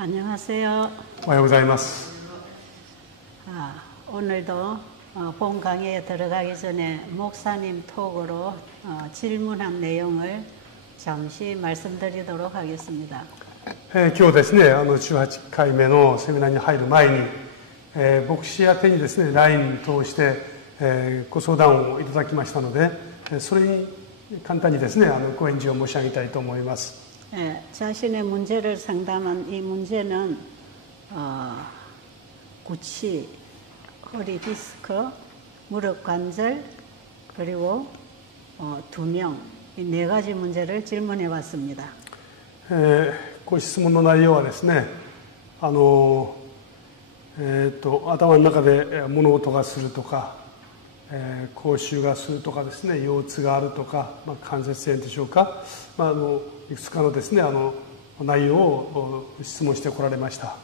안녕하세요. おはようございます。 오늘도 본 강의에 들어가기 전에 목사님 톡으로 질문한 내용을 잠시 말씀드리도록 하겠습니다. 今日ですね、18回目のセミナーに入る前に、牧師宛てにですね、LINE 通して、ご相談をいただきましたので、それに簡単にですね、ご返事を申し上げたいと思います。 자신의 문제를 상담한 이 문제는 구취, 허리 디스크, 무릎 관절, 그리고 두명, 이 네 가지 문제를 질문해 봤습니다. ご質問の内容はですね、頭の中で物音がするとか、口臭がするとかですね、腰痛があるとか、関節炎でしょうか、いくつかのですね、内容を質問してこられました。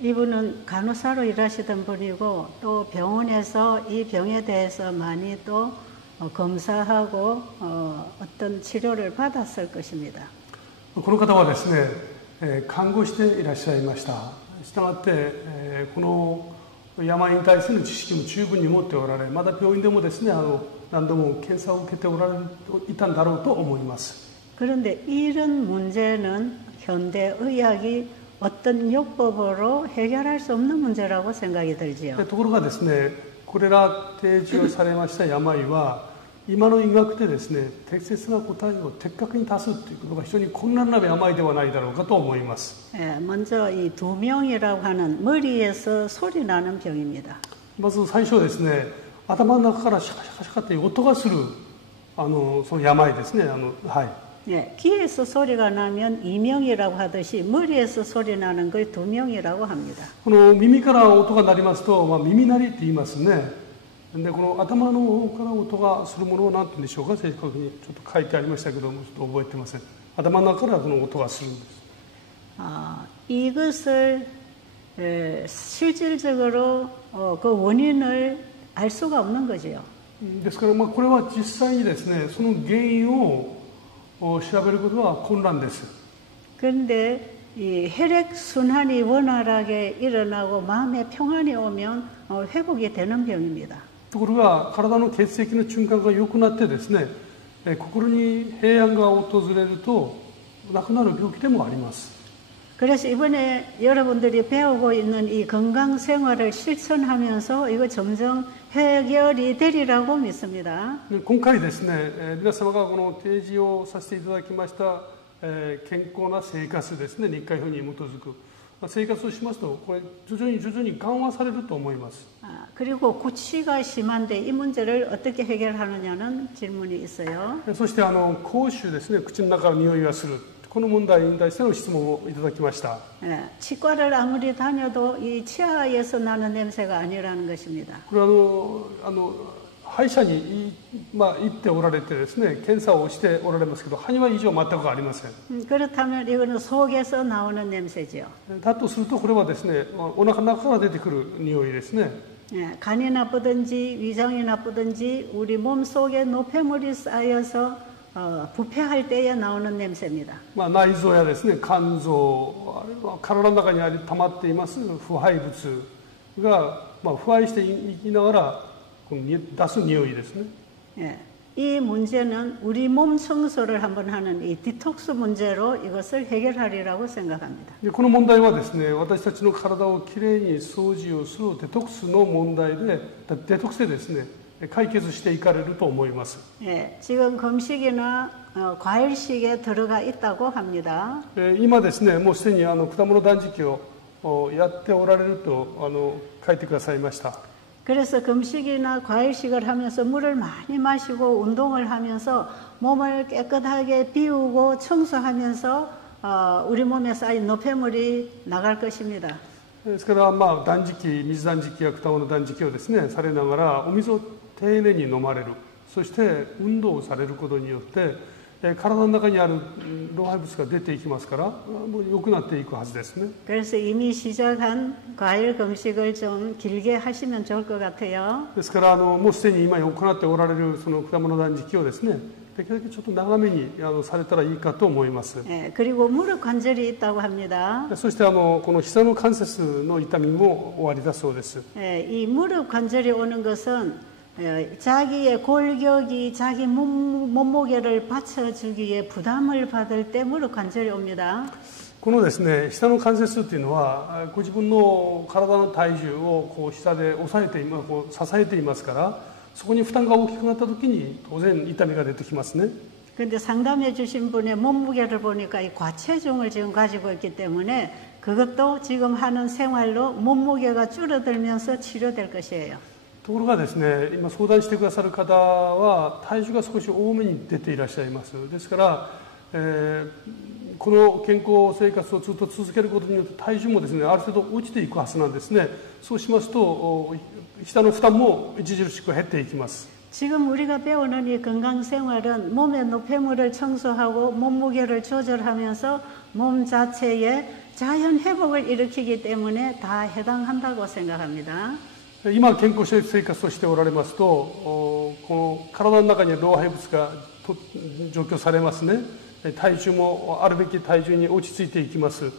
이분은 간호사로 일하시던 분이고 또 병원에서 이 병에 대해서 많이 또 검사하고 어떤 치료를 받았을 것입니다. この方はですね、看護師でいらっしゃいました。したがって、この病に対する知識も十分に持っておられ、また病院でもですね、何度も検査を受けておられいたんだろうと思います。 그런데 이런 문제는 현대 의학이 어떤 요법으로 해결할 수 없는 문제라고 생각이 들지요. ところがですね、これら提示をされました病は今の医学でですね、適切な答えを的確に出すということが非常に困難な病ではないだろうかと思います。 먼저 이 두명이라고 하는 머리에서 소리 나는 병입니다. まず最初ですね、頭の中からシャカシャカシャカという音がするその病ですね。はい。 귀에서 소리가 나면 이명이라고 하듯이 머리에서 소리 나는 걸 두명이라고 합니다. この耳から音が鳴りますと、耳鳴りって言いますね。で、この頭の方から音がするものを何て言うんでしょうか、正確にちょっと書いてありましたけども、ちょっと覚えてません。頭の中からこの音がするんです。 이것을 실질적으로 그 원인을 알 수가 없는 거지요. ですから、これは実際にですね、その原因を調べることは困難です。 그런데 이 혈액 순환이 원활하게 일어나고 마음의 평안이 오면 회복이 되는 병입니다. ところが体の血液の循環が良くなってですね、心に平安が訪れると亡くなる病気でもあります。 그래서 이번에 여러분들이 배우고 있는 이 건강 생활을 실천하면서 이거 점점 해결이 되리라고 믿습니다. 今回ですね、皆様がこの提示をさせていただきました、健康な生活ですね、日課表に基づく生活をしますと、これ徐々に緩和されると思います。 그리고 구취가 심한데 이 문제를 어떻게 해결하느냐는 질문이 있어요. そして口臭ですね、口の中から匂いがする、この問題に対しての質問をいただきました。 치과를 아무리 다녀도 이 치아에서 나는 냄새가 아니라는 것입니다. これは歯医者に行っておられてですね、検査をしておられますけど、歯には異常は全くありません。 그렇다면 이거는 속에서 나오는 냄새지요. だとするとこれはですね、お腹の中から出てくる匂いですね。 간이 나쁘든지 위장이 나쁘든지 우리 몸 속에 노폐물이 쌓여서 부패할 때에 나오는 냄새입니다. 内臓やですね、肝臓、あるいは体の中に溜まっています腐敗物が、腐敗していきながら出す匂いですね。 이 문제는 우리 몸 청소를 한번 하는 이 디톡스 문제로 이것을 해결하리라고 생각합니다. この問題はですね、私たちの体をきれいに掃除をするデトックスの問題で、デトックスでですね、解決していかれると思います。 지금 금식이나 과일식에 들어가 있다고 합니다. 今ですね、もうすでに果物断食をやっておられると書いてくださいました。 그래서 금식이나 과일식을 하면서 물을 많이 마시고 운동을 하면서 몸을 깨끗하게 비우고 청소하면서 우리 몸에 쌓인 노폐물이 나갈 것입니다. ですから断食、水断食や果物断食をですね、されながらお水を丁寧に飲まれる、そして運動をされることによって体の中にある老廃物が出ていきますから、もう良くなっていくはずですね。 그래서 이미 시작한 과일 금식을 좀 길게 하시면 좋을 것 같아요. ですからもうすでに今行っておられるその果物断食をですね、できるだけちょっと長めにされたらいいかと思います。 그리고 무릎 관절이 있다고 합니다. そしてこの膝の関節の痛みも終わりだそうです。 이 무릎 관절이 오는 것은 자기의 골격이 자기 몸무게를 받쳐주기에 부담을 받을 때 무릎 관절이 옵니다. このですね、膝の関節というのはご自分の体の体重をこう膝で抑えてこう支えていますから、そこに負担が大きくなった時に当然痛みが出てきますね。 근데 상담해 주신 분의 몸무게를 보니까 이 과체중을 지금 가지고 있기 때문에 그것도 지금 하는 생활로 몸무게가 줄어들면서 치료될 것이에요. ところがですね、今相談してくださる方は体重が少し多めに出ていらっしゃいます。ですから、この健康生活をずっと続けることによって体重もですね、ある程度落ちていくはずなんですね。そうしますと膝の負担も著しく減っていきます。 지금 우리가 배우는 이 건강생활은 몸의 노폐물을 청소하고 몸무게를 조절하면서 몸 자체의 자연 회복을 일으키기 때문에 다 해당한다고 생각합니다. 今健康生活をしておられますと、この体の中に老廃物が除去されますね。体重もあるべき体重に落ち着いていきます。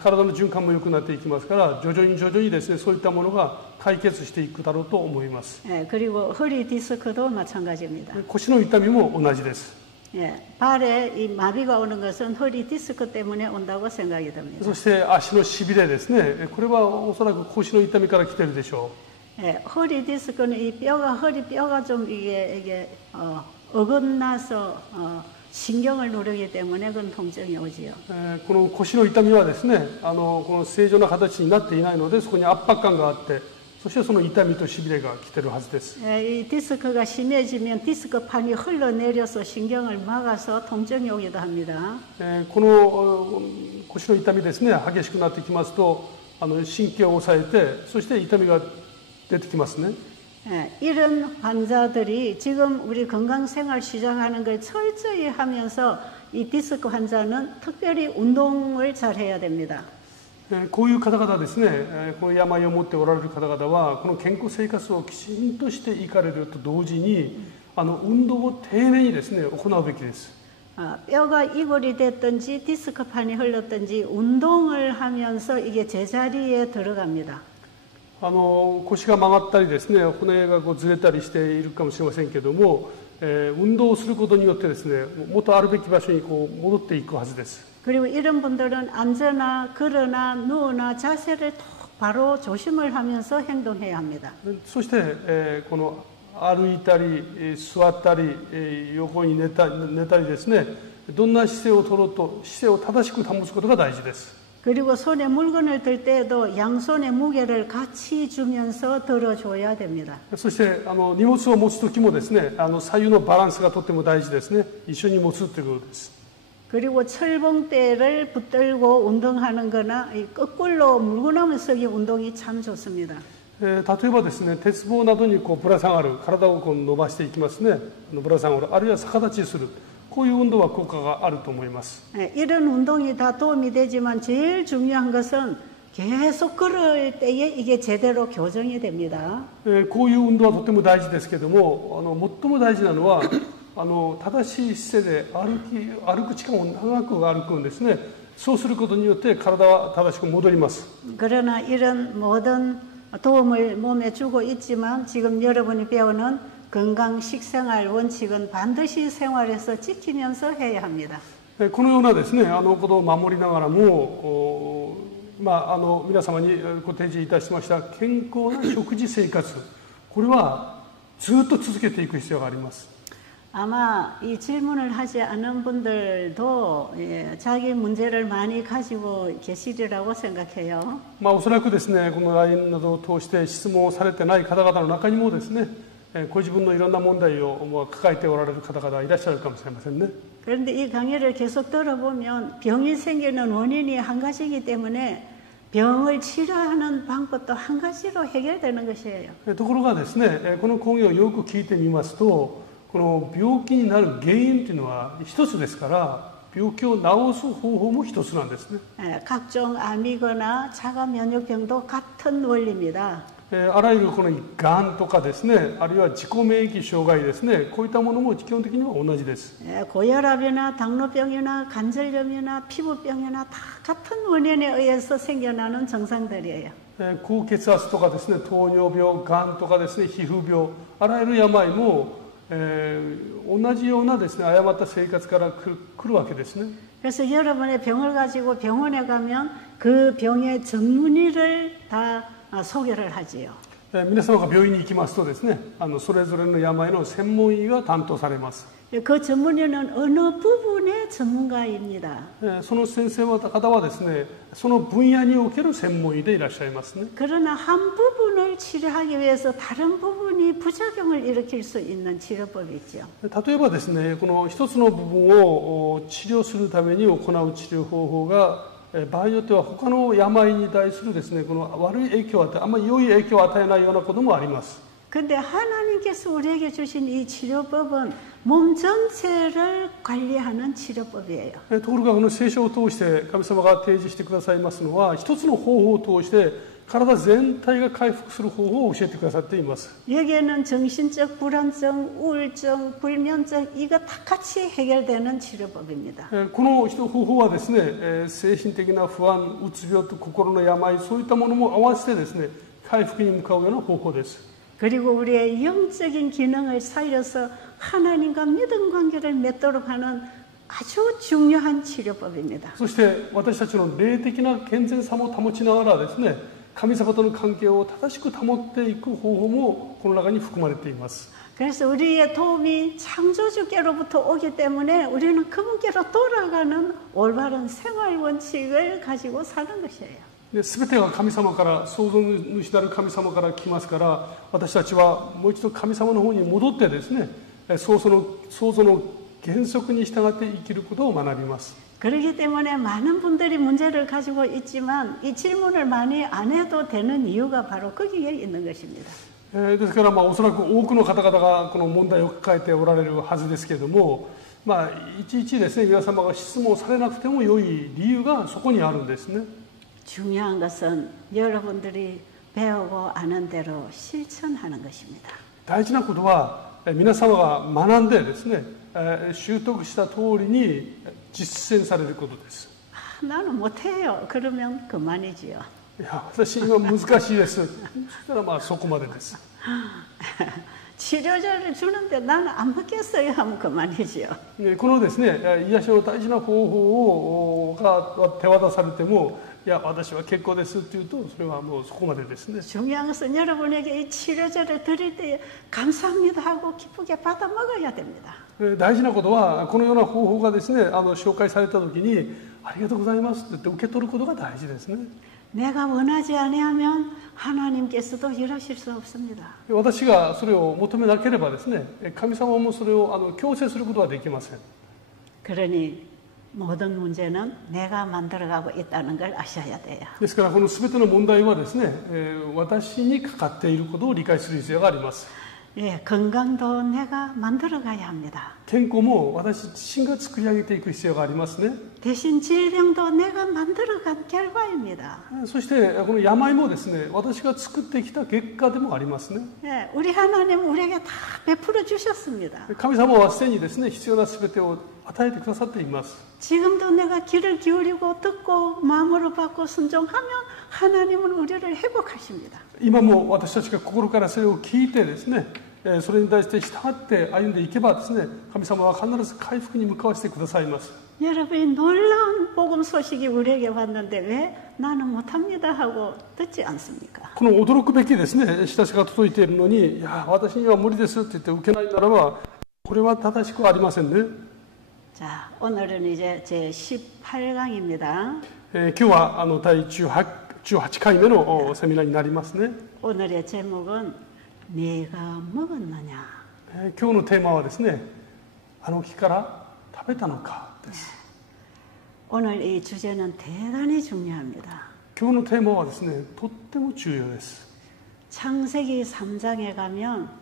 体の循環も良くなっていきますから、徐々にですね、そういったものが解決していくだろうと思います。 그리고 허리 디스크도 마찬가지입니다. 腰の痛みも同じです。 발에 이 마비가 오는 것은 허리 디스크 때문에 온다고 생각이 듭니다. そして足のしびれですね。これはおそらく腰の痛みから来ているでしょう。 허리 디스크는 이 뼈가 허리 뼈가 좀 이게 어긋나서 신경을 누르기 때문에 그건 통증이 오지요. この腰の痛みはですね、この正常な形になっていないので、そこに圧迫感があって、そしてその痛みとしびれが来ているはずです。 이 디스크가 심해지면 디스크판이 흘러내려서 신경을 막아서 통증이 오기도 합니다. この腰の痛みですね、激しくなってきますと、神経を抑えて、そして痛みが出てきますね。 이런 환자들이 지금 우리 건강생활 시작하는 걸 철저히 하면서 이 디스크 환자는 특별히 운동을 잘 해야 됩니다. こういう方々ですね、この病を持っておられる方々は、この健康生活をきちんとしていかれると同時に、運動を丁寧にですね、行うべきです。 뼈가 이골이 됐든지 디스크판이 흘렀든지 운동을 하면서 이게 제자리에 들어갑니다. 腰が曲がったりですね、骨がこうずれたりしているかもしれませんけども、運動をすることによってですね、元あるべき場所にこう戻っていくはずです。 그리고 이런 분들은 앉거나 걸으나 누우나 자세를 바로 조심을 하면서 행동해야 합니다. そして、この歩いたり座ったり横に寝たりですね、どんな姿勢を取ろうと姿勢を正しく保つことが大事です。 그리고 손에 물건을 들 때도 양손의 무게를 같이 주면서 들어줘야 됩니다. そして荷物を持つ時もですね、左右のバランスがとっても大事ですね。一緒に持つということです。 그리고 철봉대를 붙들고 운동하는 거나 거꾸로 물구나무 서기 운동이 참 좋습니다. 例えばですね、鉄棒などにこうぶら下がる、体をこう伸ばしていきますね。ぶら下がる、あるいは逆立ちする。こういう運動は効果があると思います。 이런 운동이 다 도움이 되지만 제일 중요한 것은 계속 걸을 때에 이게 제대로 교정이 됩니다. こういう運動はとても大事ですけども、最も大事なのは正しい姿勢で歩く時間を長く歩くんですね。そうすることによって体は正しく戻ります。 그러나 이런 모든 도움을 몸에 주고 있지만 지금 여러분이 배우는 건강 식생활 원칙은 반드시 생활에서 지키면서 해야 합니다. このようなですね、ことを守りながらも、皆様にご提示いたしました健康な食事生活、これはずっと続けていく必要があります。 아마 이 질문을 하지 않은 분들도 자기 문제를 많이 가지고 계시리라고 생각해요. おそらくですね、この LINE などを通して質問をされてない方々の中にもですね、ご自分のいろんな問題を抱えておられる方々いらっしゃるかもしれませんね。 그런데 이 강의를 계속 들어보면 병이 생기는 원인이 한 가지이기 때문에 병을 치료하는 방법도 한 가지로 해결되는 것이에요. ところがですね、この講義をよく聞いてみますと、この病気になる原因というのは一つですから、病気を治す方法も一つなんですね。 각종 암이거나 자가 면역병도 같은 원리입니다. あらゆるこのがんとかですね、あるいは自己免疫障害ですね、こういったものも基本的には同じです。 고혈압이나 당뇨병이나 관절염이나 피부병이나 다 같은 원인에 의해서 생겨나는 증상들이에요. 高血圧とかですね、糖尿病、がんとかですね、皮膚病、あらゆる病も、同じようなですね、誤った生活から来るわけですね。 그래서 여러분의 병을 가지고 병원에 가면 그 병의 전문의를 다 소개를 하지요. 皆様が病院に行きますとですね、それぞれの病の専門医が担当されます。 그 전문의는 어느 부분의 전문가입니다. その先生方はですね、その分野における専門医でいらっしゃいますね。 그러나 한 부분을 치료하기 위해서 다른 부분이 부작용을 일으킬 수 있는 치료법이 있죠. 例えばですね、この一つの部分を治療するために行う治療方法が場合によっては他の病に対するですね、この悪い影響を与え、あんまり良い影響を与えないようなこともあります。 근데 하나님께서 우리에게 주신 이 치료법은 몸 전체를 관리하는 치료법이에요. ところがこの聖書を通して神様が提示してくださいますのは、一つの方法を通して体全体が回復する方法を教えてくださっています。 여기에는 정신적 불안증, 우울증, 불면증 이거 다 같이 해결되는 치료법입니다. この方法はですね、精神的な不安、うつ病と心の病、そういったものも合わせてですね、回復に向かうような方法です。 그리고 우리의 영적인 기능을 살려서 하나님과 믿음 관계를 맺도록 하는 아주 중요한 치료법입니다. そして私たちの霊的な健全さも保ちながらですね、神様との関係を正しく保っていく方法もこの中に含まれています。 그래서 우리의 도움이 창조주께로부터 오기 때문에 우리는 그분께로 돌아가는 올바른 생활 원칙을 가지고 사는 것이에요. 全てが神様から、創造主なる神様から来ますから、私たちはもう一度神様の方に戻ってですね、創造の原則に従って生きることを学びます。 그렇기 때문에 많은 분들이 문제를 가지고 있지만 이 질문을 많이 안 해도 되는 이유가 바로 거기에 있는 것입니다. ですから、おそらく多くの方々がこの問題を抱えておられるはずですけれども、いちいちですね、皆様が質問されなくても良い理由がそこにあるんですね。 중요한 것은 여러분들이 배우고 아는 대로 실천하는 것입니다. 大事なことは皆様が学んでですね、習得した通りに実践されることです。 나는 못해요. 그러면 그만이지요. いや、私今難しいです。そしたらそこまでです。 치료제를 주는데 나는 안 먹겠어요 하면 그만이지요. このですね、癒しの大事な方法が手渡されても、いや、私は結構ですって言うと、それはもうそこまでですね。 중요한 것은 여러분에게 이 치료제를 드릴 때 감사합니다 하고 기쁘게 받아 먹어야 됩니다. 大事なことは、このような方法がですね、紹介された時にありがとうございますって言って受け取ることが大事ですね。 내가 원하지 아니하면 하나님께서도 일하실 수 없습니다. 私がそれを求めなければですね、神様もそれを強制することはできません。 그러니 모든 문제는 내가 만들어가고 있다는 걸 아셔야 돼요. ですからこの全ての問題はですね、私にかかっていることを理解する必要があります。 예, 건강도 내가 만들어가야 합니다. 健康も私自身が作り上げていく必要がありますね。 대신 질병도 내가 만들어간 결과입니다. そしてこの病もですね、私が作ってきた結果でもありますね。 예, 우리 하나님 우리에게 다 베풀어 주셨습니다. 神様はすでにですね、必要な全てを与えてくださっています。 지금도 내가 귀를 기울이고 듣고 마음으로 받고 순종하면 하나님은 우리를 회복하십니다. 今も私たちが心からそれを聞いてですね、それに対して従って歩んでいけばですね、神様は必ず回復に向かわせてくださいます。 여러분이 놀라운 복음 소식이 우리에게 왔는데 왜 나는 못합니다 하고 듣지 않습니까? この驚くべきですね、知らせが届いているのに、いや、私には無理ですって言って受けないならば、これは正しくはありませんね。 자, 오늘은 이제 제 18강입니다. 今日は第18回目のセミナーになりますね。 오늘의 제목은 네가 먹었느냐? 今日のテーマはですね、あの木から食べたのかです。 오늘 이 주제는 대단히 중요합니다. 今日のテーマはですね、とっても重要です。 창세기 3장에 가면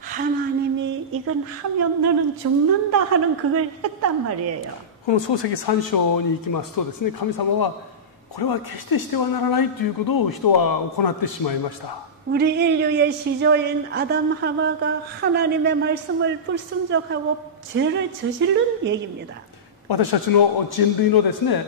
하나님이 이건 하면 너는 죽는다 하는 그걸 했단 말이에요. この創世記3章に行きますとですね、神様はこれは決してしてはならないということを人は行ってしまいました。 우리 인류의 시조인 아담 하와가 하나님의 말씀을 불순종하고 죄를 저지른 얘기입니다. 私たちの人類のですね、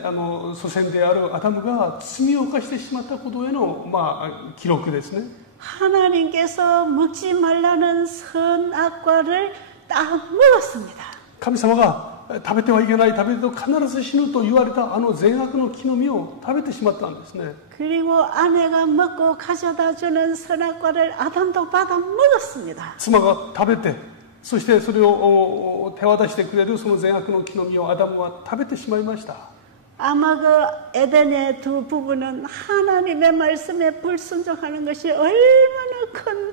祖先であるアダムが罪を犯してしまったことへの、記録ですね。 하나님께서 먹지 말라는 선악과를 딱 먹었습니다. 神様が食べてはいけない、食べると必ず死ぬと言われたあの善悪の木の実を食べてしまったんですね。 그리고 아내가 먹고 가져다 주는 선악과를 아담도 받아 먹었습니다. 妻が食べて、そしてそれを手渡してくれるその善悪の木の実をアダムは食べてしまいました。 아마 그 에덴의 두 부부는 하나님의 말씀에 불순종하는 것이 얼마나 큰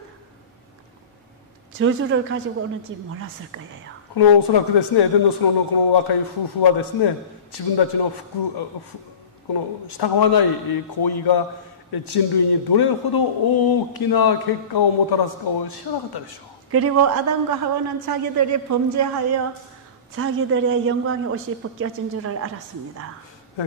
저주를 가지고 오는지 몰랐을 거예요. このおそらくですね、エデンの園のこの若い夫婦はですね、自分たちのこの従わない行為が人類にどれほど大きな結果をもたらすかを知らなかったでしょう。 그리고 아담과 하와는 자기들이 범죄하여 자기들의 영광의 옷이 벗겨진 줄을 알았습니다.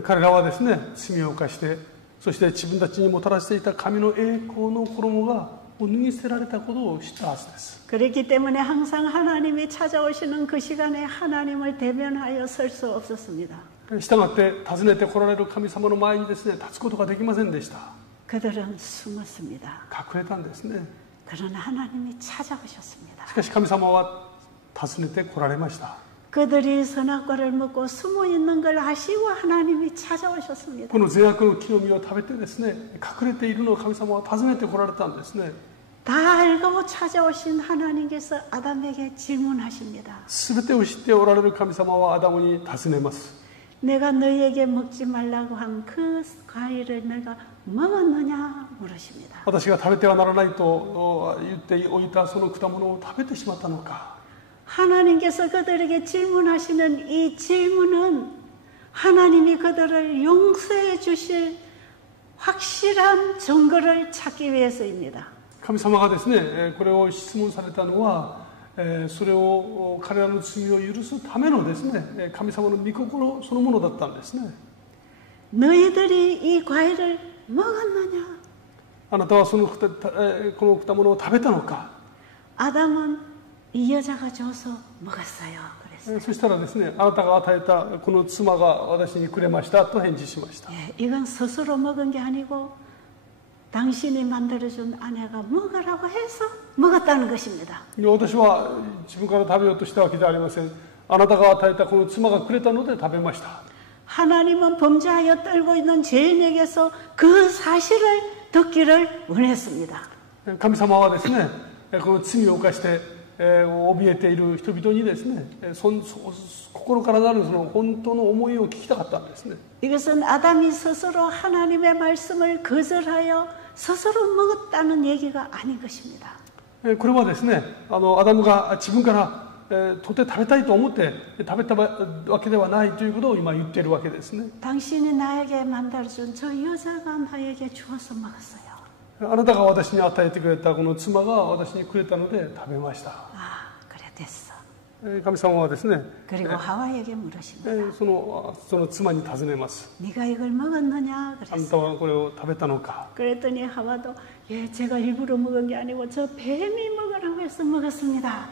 彼らはですね、罪を犯して、そして自分たちにもたらしていた神の栄光の衣が脱ぎ捨てられたことを知ったはずです。 그렇기 때문에 항상 하나님이 찾아오시는 그 시간에 하나님을 대면하여 설 수 없었습니다. 従って訪ねて来られる神様の前にですね、立つことができませんでした。 그들은 숨었습니다. 隠れたんですね。 그러나 하나님이 찾아오셨습니다. しかし神様は訪ねて来られました。 그들이 선악과를 먹고 숨어 있는 걸 아시고 하나님이 찾아오셨습니다. この善悪の木の実を食べてですね、隠れているのを神様は訪ねて来られたんですね。 다 알고 찾아오신 하나님께서 아담에게 질문하십니다. すべてを知っておられる神様はアダムに尋ねます。 내가 너희에게 먹지 말라고 한 그 과일을 너희가 먹었느냐 물으십니다. 私が食べてはならないと言っておいたその果物を食べてしまったのか。 하나님께서 그들에게 질문하시는 이 질문은 하나님이 그들을 용서해 주실 확실한 증거를 찾기 위해서입니다. 神様がですね、これを質問されたのは、それを彼らの罪を許すためのですね、神様の御心そのものだったんですね。 너희들이 이 과일을 먹었느냐? あなたはこの果物を食べたのか。 아담은 이 여자가 줘서 먹었어요. 그랬어요. そしたらですね、あなたが与えたこの妻が私にくれましたと返事しました。 예, 이건 스스로 먹은 게 아니고 당신이 만들어준 아내가 먹으라고 해서 먹었다는 것입니다. 私は自分から食べようとしたわけではありません。あなたが与えたこの妻がくれたので食べました。 하나님은 범죄하여 떨고 있는 죄인에게서 그 사실을 듣기를 원했습니다. 神様はですね、この罪を犯して怯えている人々にですね、心からなるその本当の思いを聞きたかったんですね。 이것은 아담이 스스로 하나님의 말씀을 거절하여 스스로 먹었다는 얘기가 아닌 것입니다. これはですね、アダムが自分からとて食べたいと思って食べたわけではないということを今言っているわけですね。 당신이 나에게 만들어준 저 여자가 나에게 주어서 먹었어요. あなたが私に与えてくれたこの妻が私にくれたので食べました。 아, 그래 됐어. 神様はですね、 그리고 하와에게 물으십니다. その妻に尋ねます。 네가 이걸 먹었느냐 あな 그랬어요. たはこれを食べたのか。 그랬더니 하와도 예, 제가 일부러 먹은 게 아니고 저 뱀이 먹으라고 해서 먹었습니다.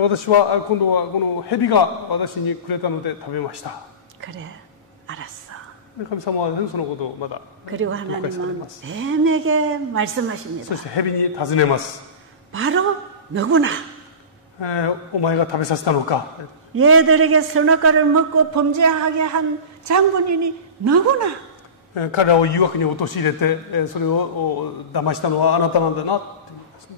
私は今度はこの蛇が私にくれたので食べました。 그래, 알았어. 神様はそのことをまだ 그리고 了解され 하나님은 ます。 뱀에게 말씀하십니다. そして蛇に尋ねます。 바로 너구나. お前が食べさせたのか。 얘들에게 선악과를 먹고 범죄하게 한 장본인이 너구나. 彼らを誘惑に陥れてそれを騙したのはあなたなんだなって言うんですね。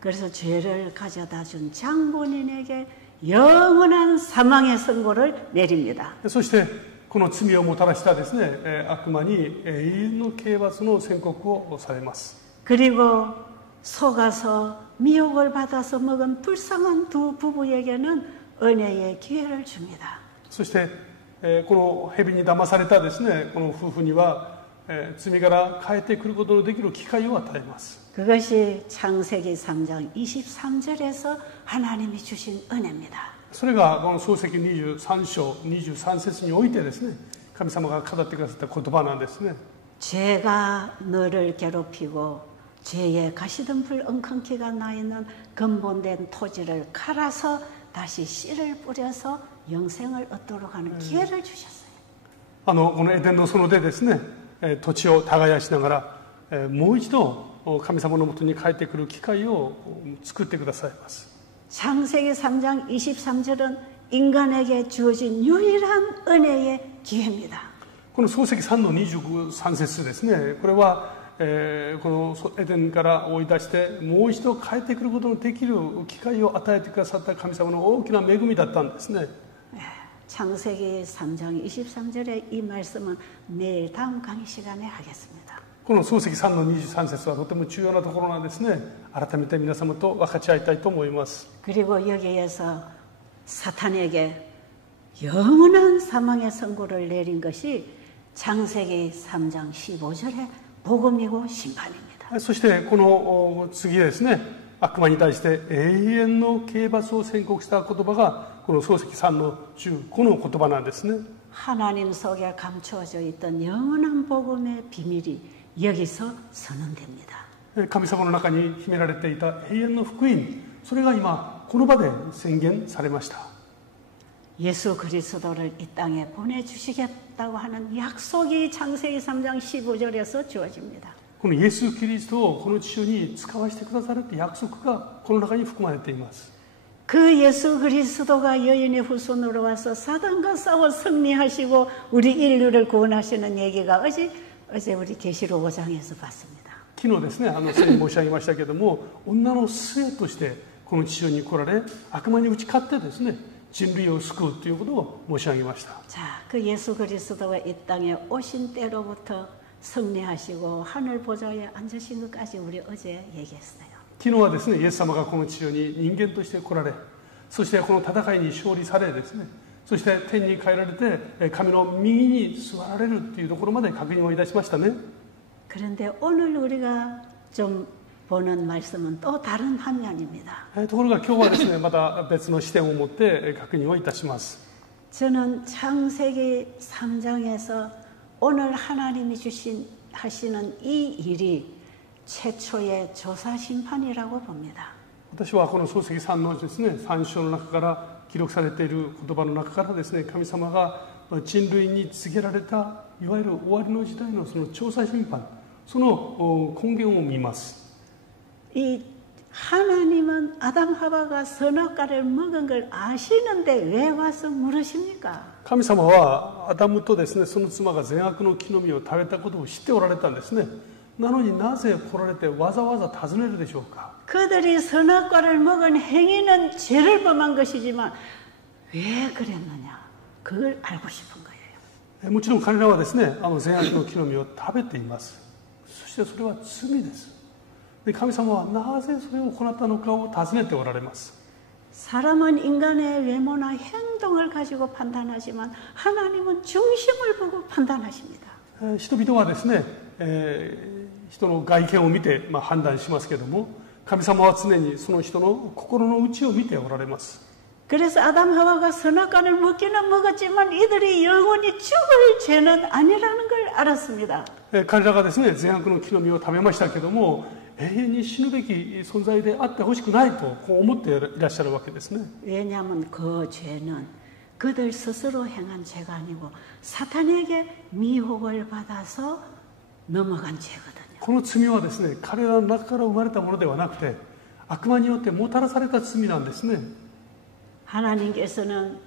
그래서 죄를 가져다 준 장본인에게 영원한 사망의 선고를 내립니다. そしてこの罪をもたらしたですね、悪魔に永遠の刑罰の宣告をされます。 그리고 속아서 미혹을 받아서 먹은 불쌍한 두 부부에게는 은혜의 기회를 줍니다. そしてこの蛇に騙されたですね、この夫婦には罪から帰ってくることのできる機会を与えます。 그것이 창세기 3장 23절에서 하나님이 주신 은혜입니다. それがこの創世記23章23節においてですね、神様が語ってくださった言葉なんですね。 죄가 너를 괴롭히고 죄의 가시덤불 엉겅퀴가 나 있는 근본된 토지를 갈아서 다시 씨를 뿌려서 영생을 얻도록 하는 기회를 주셨어요. このエデンの園でですね、土地を耕しながら、もう一度神様のもとに帰ってくる機会を作ってくださいます。 창세기 3장 23절은 인간에게 주어진 유일한 은혜의 기회입니다. この創世記3の23節ですね、これは、このエデンから追い出してもう一度帰ってくることのできる機会を与えてくださった神様の大きな恵みだったんですね。 창세기 3장 23절의 이 말씀은 내일 다음 강의 시간에 하겠습니다. この創世記3の23節はとても重要なところなんですね。改めて皆様と分かち合いたいと思います。 그리고 여기에서 사탄에게 영원한 사망의 선고를 내린 것이 창세기 3장 15절의 복음이고 심판입니다. そしてこの次ですね、悪魔に対して永遠の刑罰を宣告した言葉がこの創世記3の15の言葉なんですね。 하나님 속에 감추어져 있던 영원한 복음의 비밀이 여기서 선언됩니다. 神様の中に秘められていた永遠の福音、それが今この場で宣言されました。 예수 그리스도를 이 땅에 보내주시겠다고 하는 약속이 창세기 3장 15절에서 주어집니다. このイエス・キリストをこの地上に使わせてくださるという約束がこの中に含まれています。 그 예수 그리스도가 여인의 후손으로 와서 사단과 싸워 승리하시고 우리 인류를 구원하시는 얘기가 어제 우리 계시록 5장에서 봤습니다. 昨日ですね、先に申し上げましたけれども、女の末としてこの地上に来られ、悪魔に打ち勝ってですね、人類を救うということを申し上げました。 자, 그 예수 그리스도가 이 땅에 오신 때로부터 승리하시고 하늘 보좌에 앉으신 것까지 우리 어제 얘기했어요. 昨日はですね、イエス様がこの地上に人間として来られ、そしてこの戦いに勝利されですね、そして天に帰られて神の右に座られるというところまで確認をいたしましたね。 그런데 오늘 우리가 좀 보는 말씀은 또 다른 한 면입니다. ところが今日はですね、また別の視点を持って確認をいたします。 저는 창세기 3장에서 오늘 하나님이 하시는 이 일이 최초의 조사 심판이라고 봅니다. 私はこの創世記3のですね、3章の中から記録されている言葉の中からですね、神様が人類に告げられたいわゆる終わりの時代のその調査審判、その根源を見ます。 이 하나님은 아담 하와가 선악과를 먹은 걸 아시는데 왜 와서 물으십니까? 神様はアダムとですね、その妻が善悪の木の実を食べたことを知っておられたんですね。なのになぜ来られてわざわざ尋ねるでしょうか。 그들이 선악과를 먹은 행위는 죄를 범한 것이지만 왜 그랬느냐? 그걸 알고 싶은 거예요. もちろん彼らはですね、善悪の木の実を食べています。そしてそれは罪です。で、神様はなぜそれを行ったのかを尋ねておられます。 사람은 인간의 외모나 행동을 가지고 판단하지만 하나님은 중심을 보고 판단하십니다. 人々はですね、人の外見を見て、判断しますけれども、神様は常にその人の心の内を見ておられます。 그래서 아담 하와가 선악과를 먹기는 먹었지만 이들이 영원히 죽을 죄는 아니라는 걸 알았습니다. 彼らがですね、善悪の木の実を食べましたけれども、永遠に死ぬべき存在であってほしくないとこう思っていらっしゃるわけですね。 왜냐하면 그 죄는 그들 스스로 행한 죄가 아니고 사탄에게 미혹을 받아서 넘어간 죄거든요. この罪はですね、彼らの中から生まれたものではなくて、悪魔によってもたらされた罪なんですね。 하나님께서는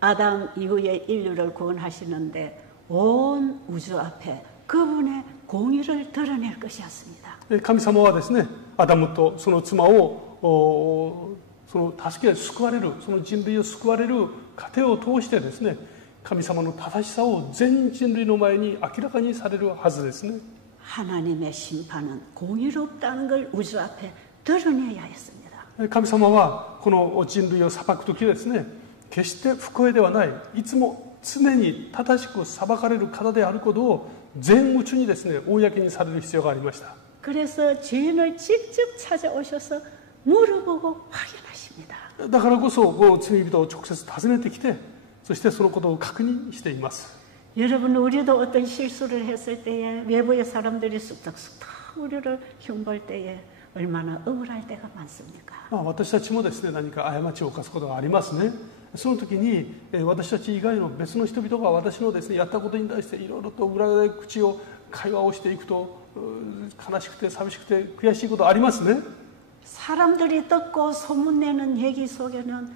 아담 이후에 인류를 구원하시는데 온 우주 앞에 그분의 공의를 드러낼 것이었습니다. 神様はですね、アダムとその妻をその助け救われる、その人類を救われる過程を通してですね、神様の正しさを全人類の前に明らかにされるはずですね。 하나님의 심판은 공의롭다는 걸 우주 앞에 드러내야 했습니다. 神様はこの人類を裁くときですね、決して不公ではない、いつも常に正しく裁かれる方であることを全宇宙にですね、公にされる必要がありました。 그래서 죄인을 직접 찾아오셔서 물어보고 확인하십니다. だからこそ罪人を直接訪ねてきて、そしてそのことを確認しています。 여러분, 우리도 어떤 실수를 했을 때에 외부의 사람들이 쑥덕쑥덕 우리를 흉볼 때에 얼마나 억울할 때가 많습니까? 私たちもですね、何か過ちを犯すことがありますね。その時に私たち以外の別の人々が私のですね、やったことに対していろいろと裏で口を会話をしていくと悲しくて寂しくて悔しいことありますね。 사람들이 듣고 소문내는 얘기 속에는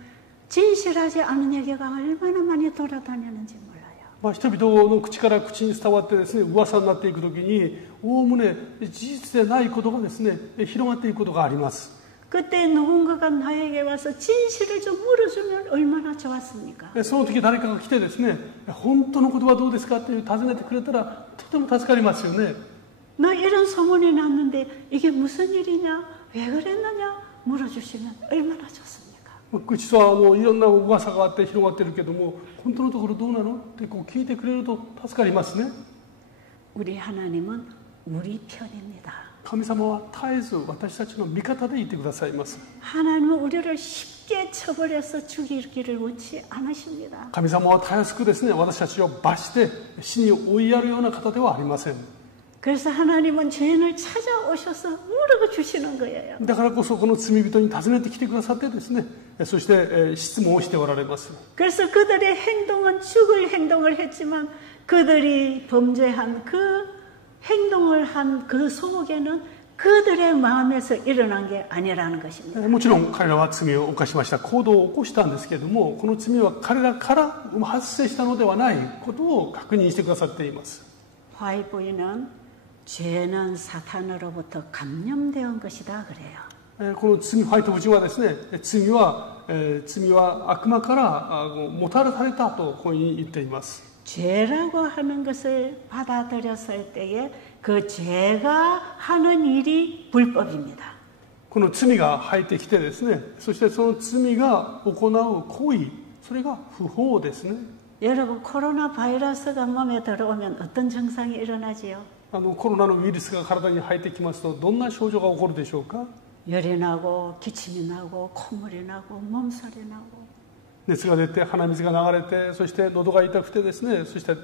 진실하지 않은 얘기가 얼마나 많이 돌아다니는지 몰라요. 人々の口から口に伝わってですね、噂になっていく時におおむね事実でないことがですね、広がっていくことがあります。 그때 누군가가 나에게 와서 진실을 좀 물어주면 얼마나 좋았습니까? その時誰かが来てですね、本当のことはどうですかって尋ねてくれたらとても助かりますよね。 너 이런 소문이 났는데 이게 무슨 일이냐? 왜 그랬느냐? 물어주시면 얼마나 좋습니까? 実はいろんな噂があって広がってるけども、本当のところどうなのって聞いてくれると助かりますね。 우리 하나님은 우리 편입니다. 神様は絶えず私たちの味方でいてくださいます。 하나님은 우리를 쉽게 처벌해서 죽이기를 원치 않으십니다. 神様はたやすくですね、私たちを罰して死に追いやるような方ではありません。 그래서 하나님은 죄인을 찾아오셔서 물어 주시는 거예요. だからこそこの罪人に尋ねてきてくださってですね、そして質問をしておられます。 그래서 그들의 행동은 죽을 행동을 했지만 그들이 범죄한 그 행동을 한 그 속에는 그들의 마음에서 일어난 게 아니라는 것입니다. もちろん彼らは罪を犯しました。行動を起こしたんですけれども、この罪は彼らから発生したのではないことを確認してくださっています。 화해 부인은 죄는 사탄으로부터 감염되어 것이다 그래요. この罪、ホワイト夫人はですね、罪は悪魔からもたらされたとこういうふうに言っています。 죄라고 하는 것을 받아들였을 때에 그 죄가 하는 일이 불법입니다. この罪が入ってきてですね、そしてその罪が行う行為、それが不法ですね。 여러분 코로나 바이러스가 몸에 들어오면 어떤 증상이 일어나지요? コロナのウイルスが体に入ってきますとどんな症状が起こるでしょうか。 열이 나고 기침이 나고 콧물이 나고 몸살이 나고 熱が出て鼻水が流れて、そして喉が痛くてですね、そして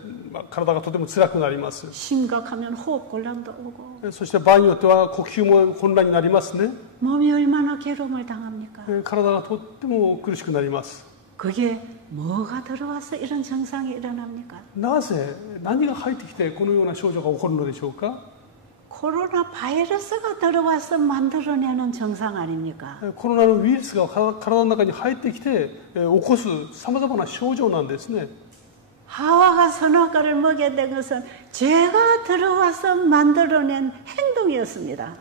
体がとても辛くなります。 심각하면 호흡곤란도 오고 そして場合によっては呼吸も混乱になりますね。 몸이 얼마나 괴로움을 당합니까? 体がとっても苦しくなります。 그게 뭐가 들어와서 이런 증상이 일어납니까? なぜ何が入ってきてこのような症状が起こるのでしょうか。 코로나 바이러스가 들어와서 만들어내는 증상 아닙니까? コロナのウイルスが体の中に入ってきて起こすさまざまな症状なんですね。 하와가 선악과를 먹게 된 것은 죄가 들어와서 만들어낸 행동이었습니다.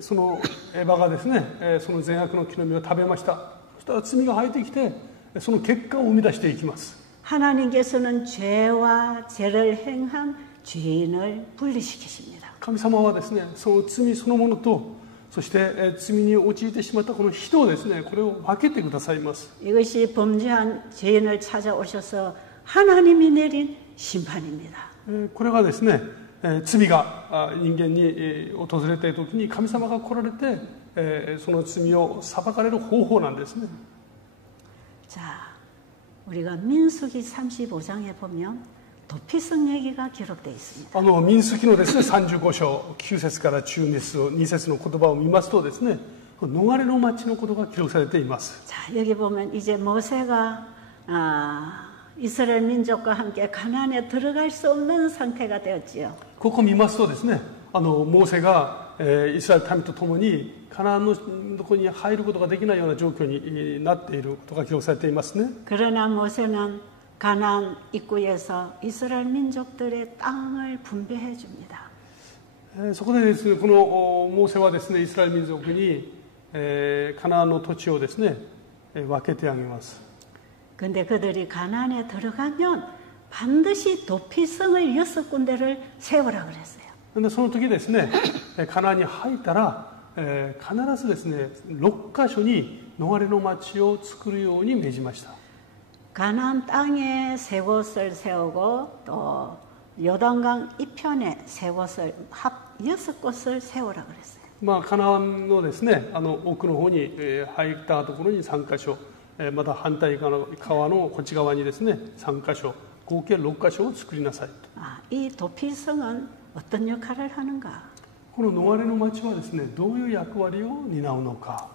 そのエヴァがですね、その善悪の木の実を食べました。そしたら罪が入ってきてその結果を生み出していきます。 하나님께서는 죄와 죄를 행한 죄인을 분리시키십니다. 神様はですね、その罪そのものと、そして罪に陥ってしまったこの人をですね、これを分けてくださいます。 이것이 범죄한 죄인을 찾아오셔서 하나님이 내린 심판입니다. これがですね、罪が人間に訪れている時に神様が来られて、その罪を裁かれる方法なんですね。 자, 우리가 민수기 35장에 보면 도피성 얘기가 기록되어 있습니다. 民数記のですね、35章9節から12節の言葉を見ますとですね、逃れの町のことが記録されています。 자, 여기 보면 이제 모세가 이스라엘 민족과 함께 가나안에 들어갈 수 없는 상태가 되었지요. ここ見ますとですね、モーセがイスラエル民と共にカナンのところに入ることができないような状況になっていることが記録されていますね。 그러나 모세는 가나안 입구에서 이스라엘 민족들의 땅을 분배해 줍니다. そこでですね、このモーセはですね、イスラエル民族にカナンの土地をですね、分けてあげます。 근데 그들이 가나안에 들어가면 반드시 도피성을 6군데를 세우라 그랬어요. でその時ですね、カナンに入ったら必ずですね、6カ所に逃れの町を作るように命じました。 가나안 땅에 세 곳을 세우고 또 요단강 이편에 세 곳을 합 6곳을 세우라 그랬어요. カナンのですね、奥の方に入ったところに3カ所、また反対側のこっち側にですね、3カ所、合計6カ所を作りなさいと。 이 도피성은 어떤 역할을 하는가? この逃れの町はですね、どういう役割を担うのか。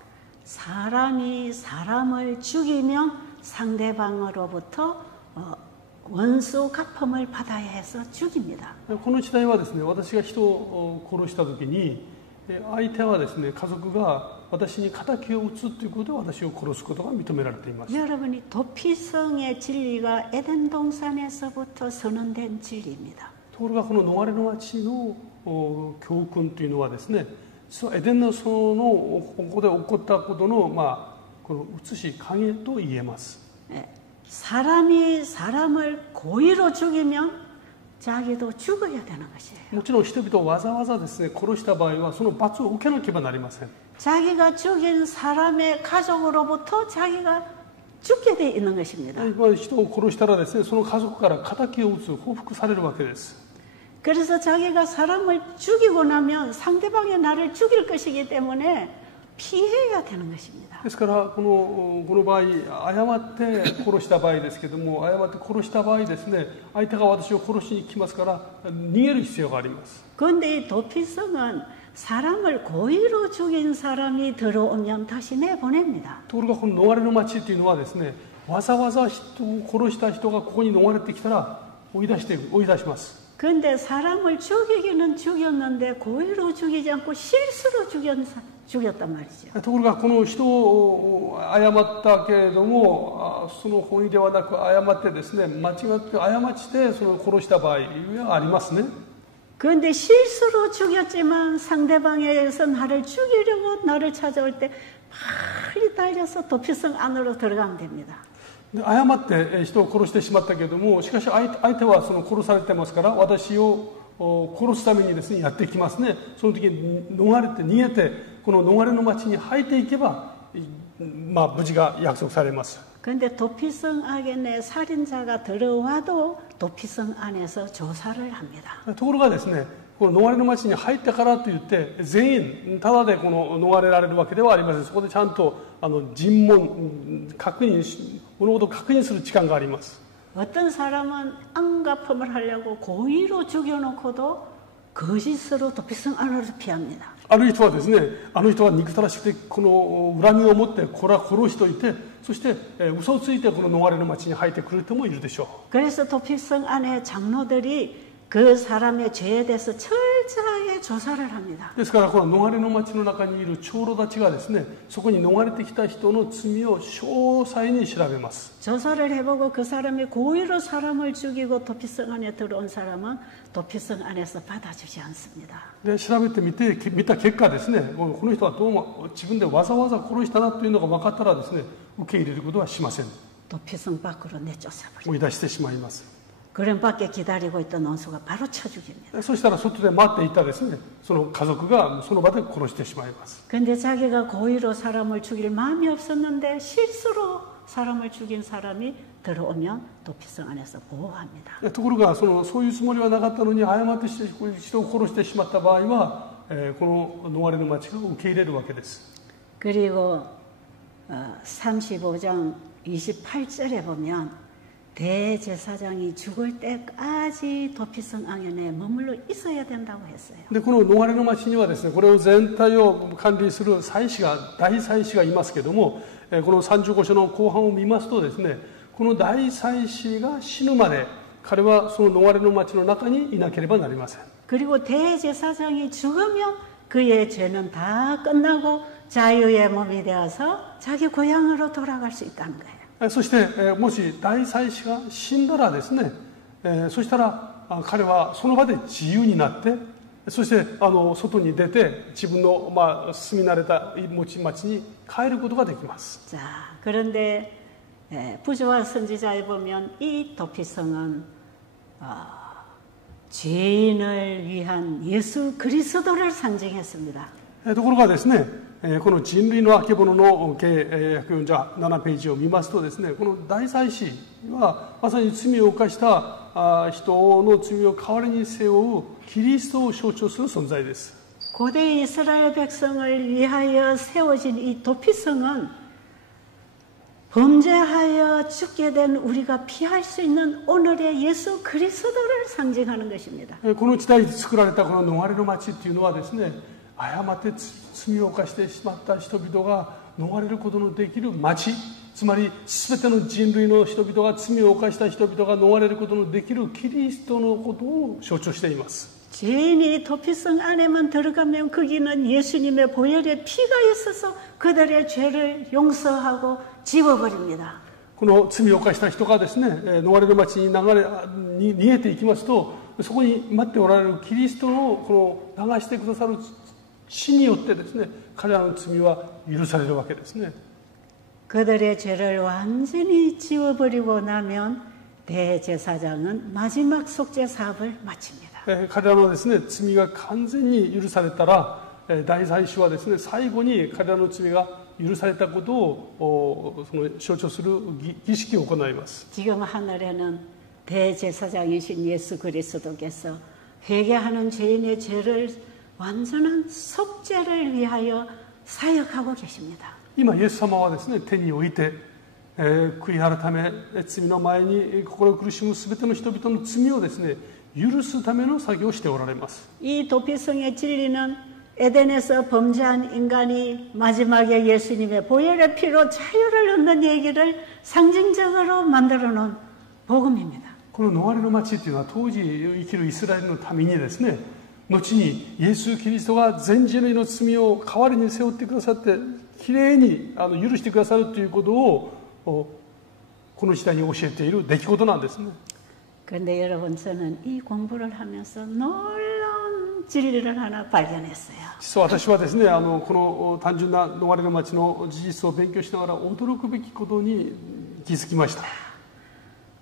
사람이 사람을 죽이면 상대방으로부터 원수 갚음을 받아야 해서 죽입니다. この時代はですね、私が人を殺した時に、相手はですね、家族が私に仇を討つということで私を殺すことが認められています。 여러분이 도피성의 진리가 에덴 동산에서부터 선언된 진리입니다. ところがこの逃れの町の教訓というのはですね、エデンの園のここで起こったことの、この写し影と言えます。 사람이 사람을 고의로 죽이면 자기도 죽어야 되는 것이에요. もちろん人々をわざわざですね、殺した場合はその罰を受けなければなりません。 자기가 죽인 사람의 가족으로부터 자기가 죽게 돼 있는 것입니다. 人を殺したらですね、その家族から仇を討つ、報復されるわけです。 그래서 자기가 사람을 죽이고 나면 상대방이 나를 죽일 것이기 때문에 피해야 되는 것입니다. ですからこの場合、誤って殺した場合ですけども、誤って殺した場合ですね、相手が私を殺しに来ますから逃げる必要があります。 그런데 이 도피성은 사람을 고의로 죽인 사람이 들어오면 다시 내보냅니다. ところがこの逃れの町というのはですね、わざわざ人を殺した人がここに逃れてきたら追い出します。 그런데 사람을 죽이기는 죽였는데 고의로 죽이지 않고 실수로 죽였단 말이죠. ところがこの人を誤ったけれども、その本意ではなく誤ってですね、間違って過ちてその殺した場合はありますね。 그런데 실수로 죽였지만 상대방에서 나를 죽이려고 나를 찾아올 때 빨리 달려서 도피성 안으로 들어가면 됩니다. 誤って人を殺してしまったけれども、しかし相手はその殺されてますから、私を殺すためにですね、やってきますね。その時に逃げてこの逃れの町に入っていけば、無事が約束されます。 그런데 도피성 안에 살인자가 들어와도 도피성 안에서 조사를 합니다. ところがですね、この逃れの町に入ってからといって全員ただでこの逃れられるわけではありません。そこでちゃんと尋問物事を確認する時間があります。 어떤 사람은 안갚음을 하려고 고의로 죽여놓고도 거짓으로 도피성 안으로 피합니다. ある人はですね、あの人は憎たらしくてこの恨みを持ってこれは殺しといて、そして嘘をついてこの逃れの町に入ってくる人もいるでしょう。 그래서 도피성 안에 장로들이 그 사람의 죄에 대해서 철저하게 조사를 합니다. ですからこの逃れの町の中にいる長老たちがですね、そこに逃れてきた人の罪を詳細に調べます。 조사를 해보고 그 사람이 고의로 사람을 죽이고 도피성 안에 들어온 사람은 도피성 안에서 받아주지 않습니다. で調べて見た結果ですね、この人はどうも自分でわざわざ殺したなというのが分かったらですね、受け入れることはしません。 도피성 밖으로 내쫓아버립니다. 追い出してしまいます。 그런 밖에 기다리고 있던 원수가 바로 쳐 죽입니다. そしたら外で待っていたですね、その家族がその場で殺してしまいます。 근데 자기가 고의로 사람을 죽일 마음이 없었는데 실수로 사람을 죽인 사람이 들어오면 도피성 안에서 보호합니다. ところがそういうつもりはなかったのに誤って人を殺してしまった場合は、この逃れの町が受け入れるわけです。 그리고 35장 28절에 보면 대제사장이 죽을 때까지 도피성 안에 머물러 있어야 된다고 했어요. でこの逃れの町にはですね、これを全体を管理する大祭司がいますけども、この35章の後半を見ますとですね、この大祭司が死ぬまで彼はその逃れの町の中にいなければなりません。 그리고 대제사장이 죽으면 그의 죄는 다 끝나고 자유의 몸이 되어서 자기 고향으로 돌아갈 수 있다는 거예요. そしてもし大祭司が死んだらですね、そしたら彼はその場で自由になって、そして外に出て自分の住み慣れた町に帰ることができます。 자, 그런데 부조와 선지자에 보면 이 도피성은 죄인을 위한 예수 그리스도를 상징했습니다. ところがですね、この人類のあけぼのの147ページを見ますとですね、この大祭司はまさに罪を犯した人の罪を代わりに背負うキリストを象徴する存在です。 고대 이스라엘 백성을 위하여 세워진 이 도피성은 범죄하여 죽게 된 우리가 피할 수 있는 오늘의 예수 그리스도를 상징하는 것입니다. この時代に作られたこの逃れの町っていうのはですね、誤って罪を犯してしまった人々が逃れることのできる町、つまり全ての人類の人々が罪を犯した人々が逃れることのできるキリストのことを象徴しています。 죄인이 도피성 안에만 들어가면 거기는 예수님의 보혈의 피가 있어서 그들의 죄를 용서하고 지워버립니다. この罪を犯した人がですね、逃れる町に逃げていきますと、そこに待っておられるキリストのこの流してくださる死によってですね、彼らの罪は許されるわけですね。 그들의 죄를 완전히 지워버리고 나면 대제사장은 마지막 속죄 사업을 마칩니다. 彼らのですね、罪が完全に許されたら、第三種はですね、最後に彼らの罪が許されたことをその象徴する儀式を行います。 지금 하늘에는 대제사장이신 예수 그리스도께서 회개하는 죄인의 죄를 완전한 속죄를 위하여 사역하고 계십니다. 今イエス様はですね、手に置いて、悔い改め罪の前に心苦しむ全ての人々の罪をですね、許すための作業をしておられます。 이 도피성의 진리는 에덴에서 범죄한 인간이 마지막에 예수님의 보혈의 피로 자유를 얻는 얘기를 상징적으로 만들어 놓은 복음입니다. この逃れの町というのは当時生きるイスラエルの民にですね、後にイエス・キリストが全人類の罪を代わりに背負ってくださってきれいに許してくださるということをこの時代に教えている出来事なんですね。 그런데 여러분 저는 이 공부를 하면서 놀라운 진리를 하나 발견했어요. 実は私はですね、この単純な逃れの町の事実を勉強しながら驚くべきことに気づきました。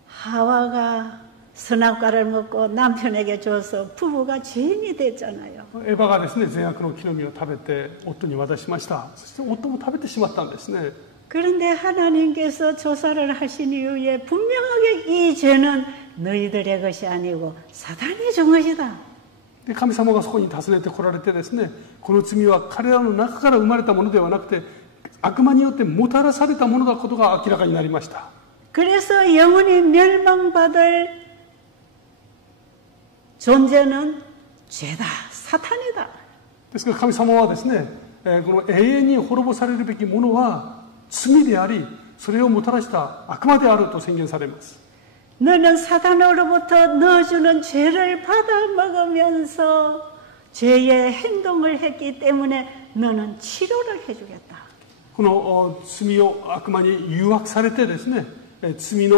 하와가 선악과를 먹고 남편에게 줘서 부부가 죄인이 됐잖아요. エヴァがですね、善悪の木の実を食べて夫に渡しました。そして夫も食べてしまったんですね。 그런데 하나님께서 조사를 하신 이후에 분명하게 이 죄는 너희들의 것이 아니고 사단이 준 것이다. で神様がそこに訪ねてこられてですね、この罪は彼らの中から生まれたものではなくて悪魔によってもたらされたものだことが明らかになりました。 그래서 영원히 멸망받을 존재는 죄다, 사탄이다. ですから神様はですね、この永遠に滅ぼされるべきものは罪であり、それをもたらした悪魔であると宣言されます。 너는 사단으로부터 넣어주는 죄를 받아 먹으면서 죄의 행동을 했기 때문에 너는 치료를 해주겠다. この罪を悪魔に誘惑されてですね、罪の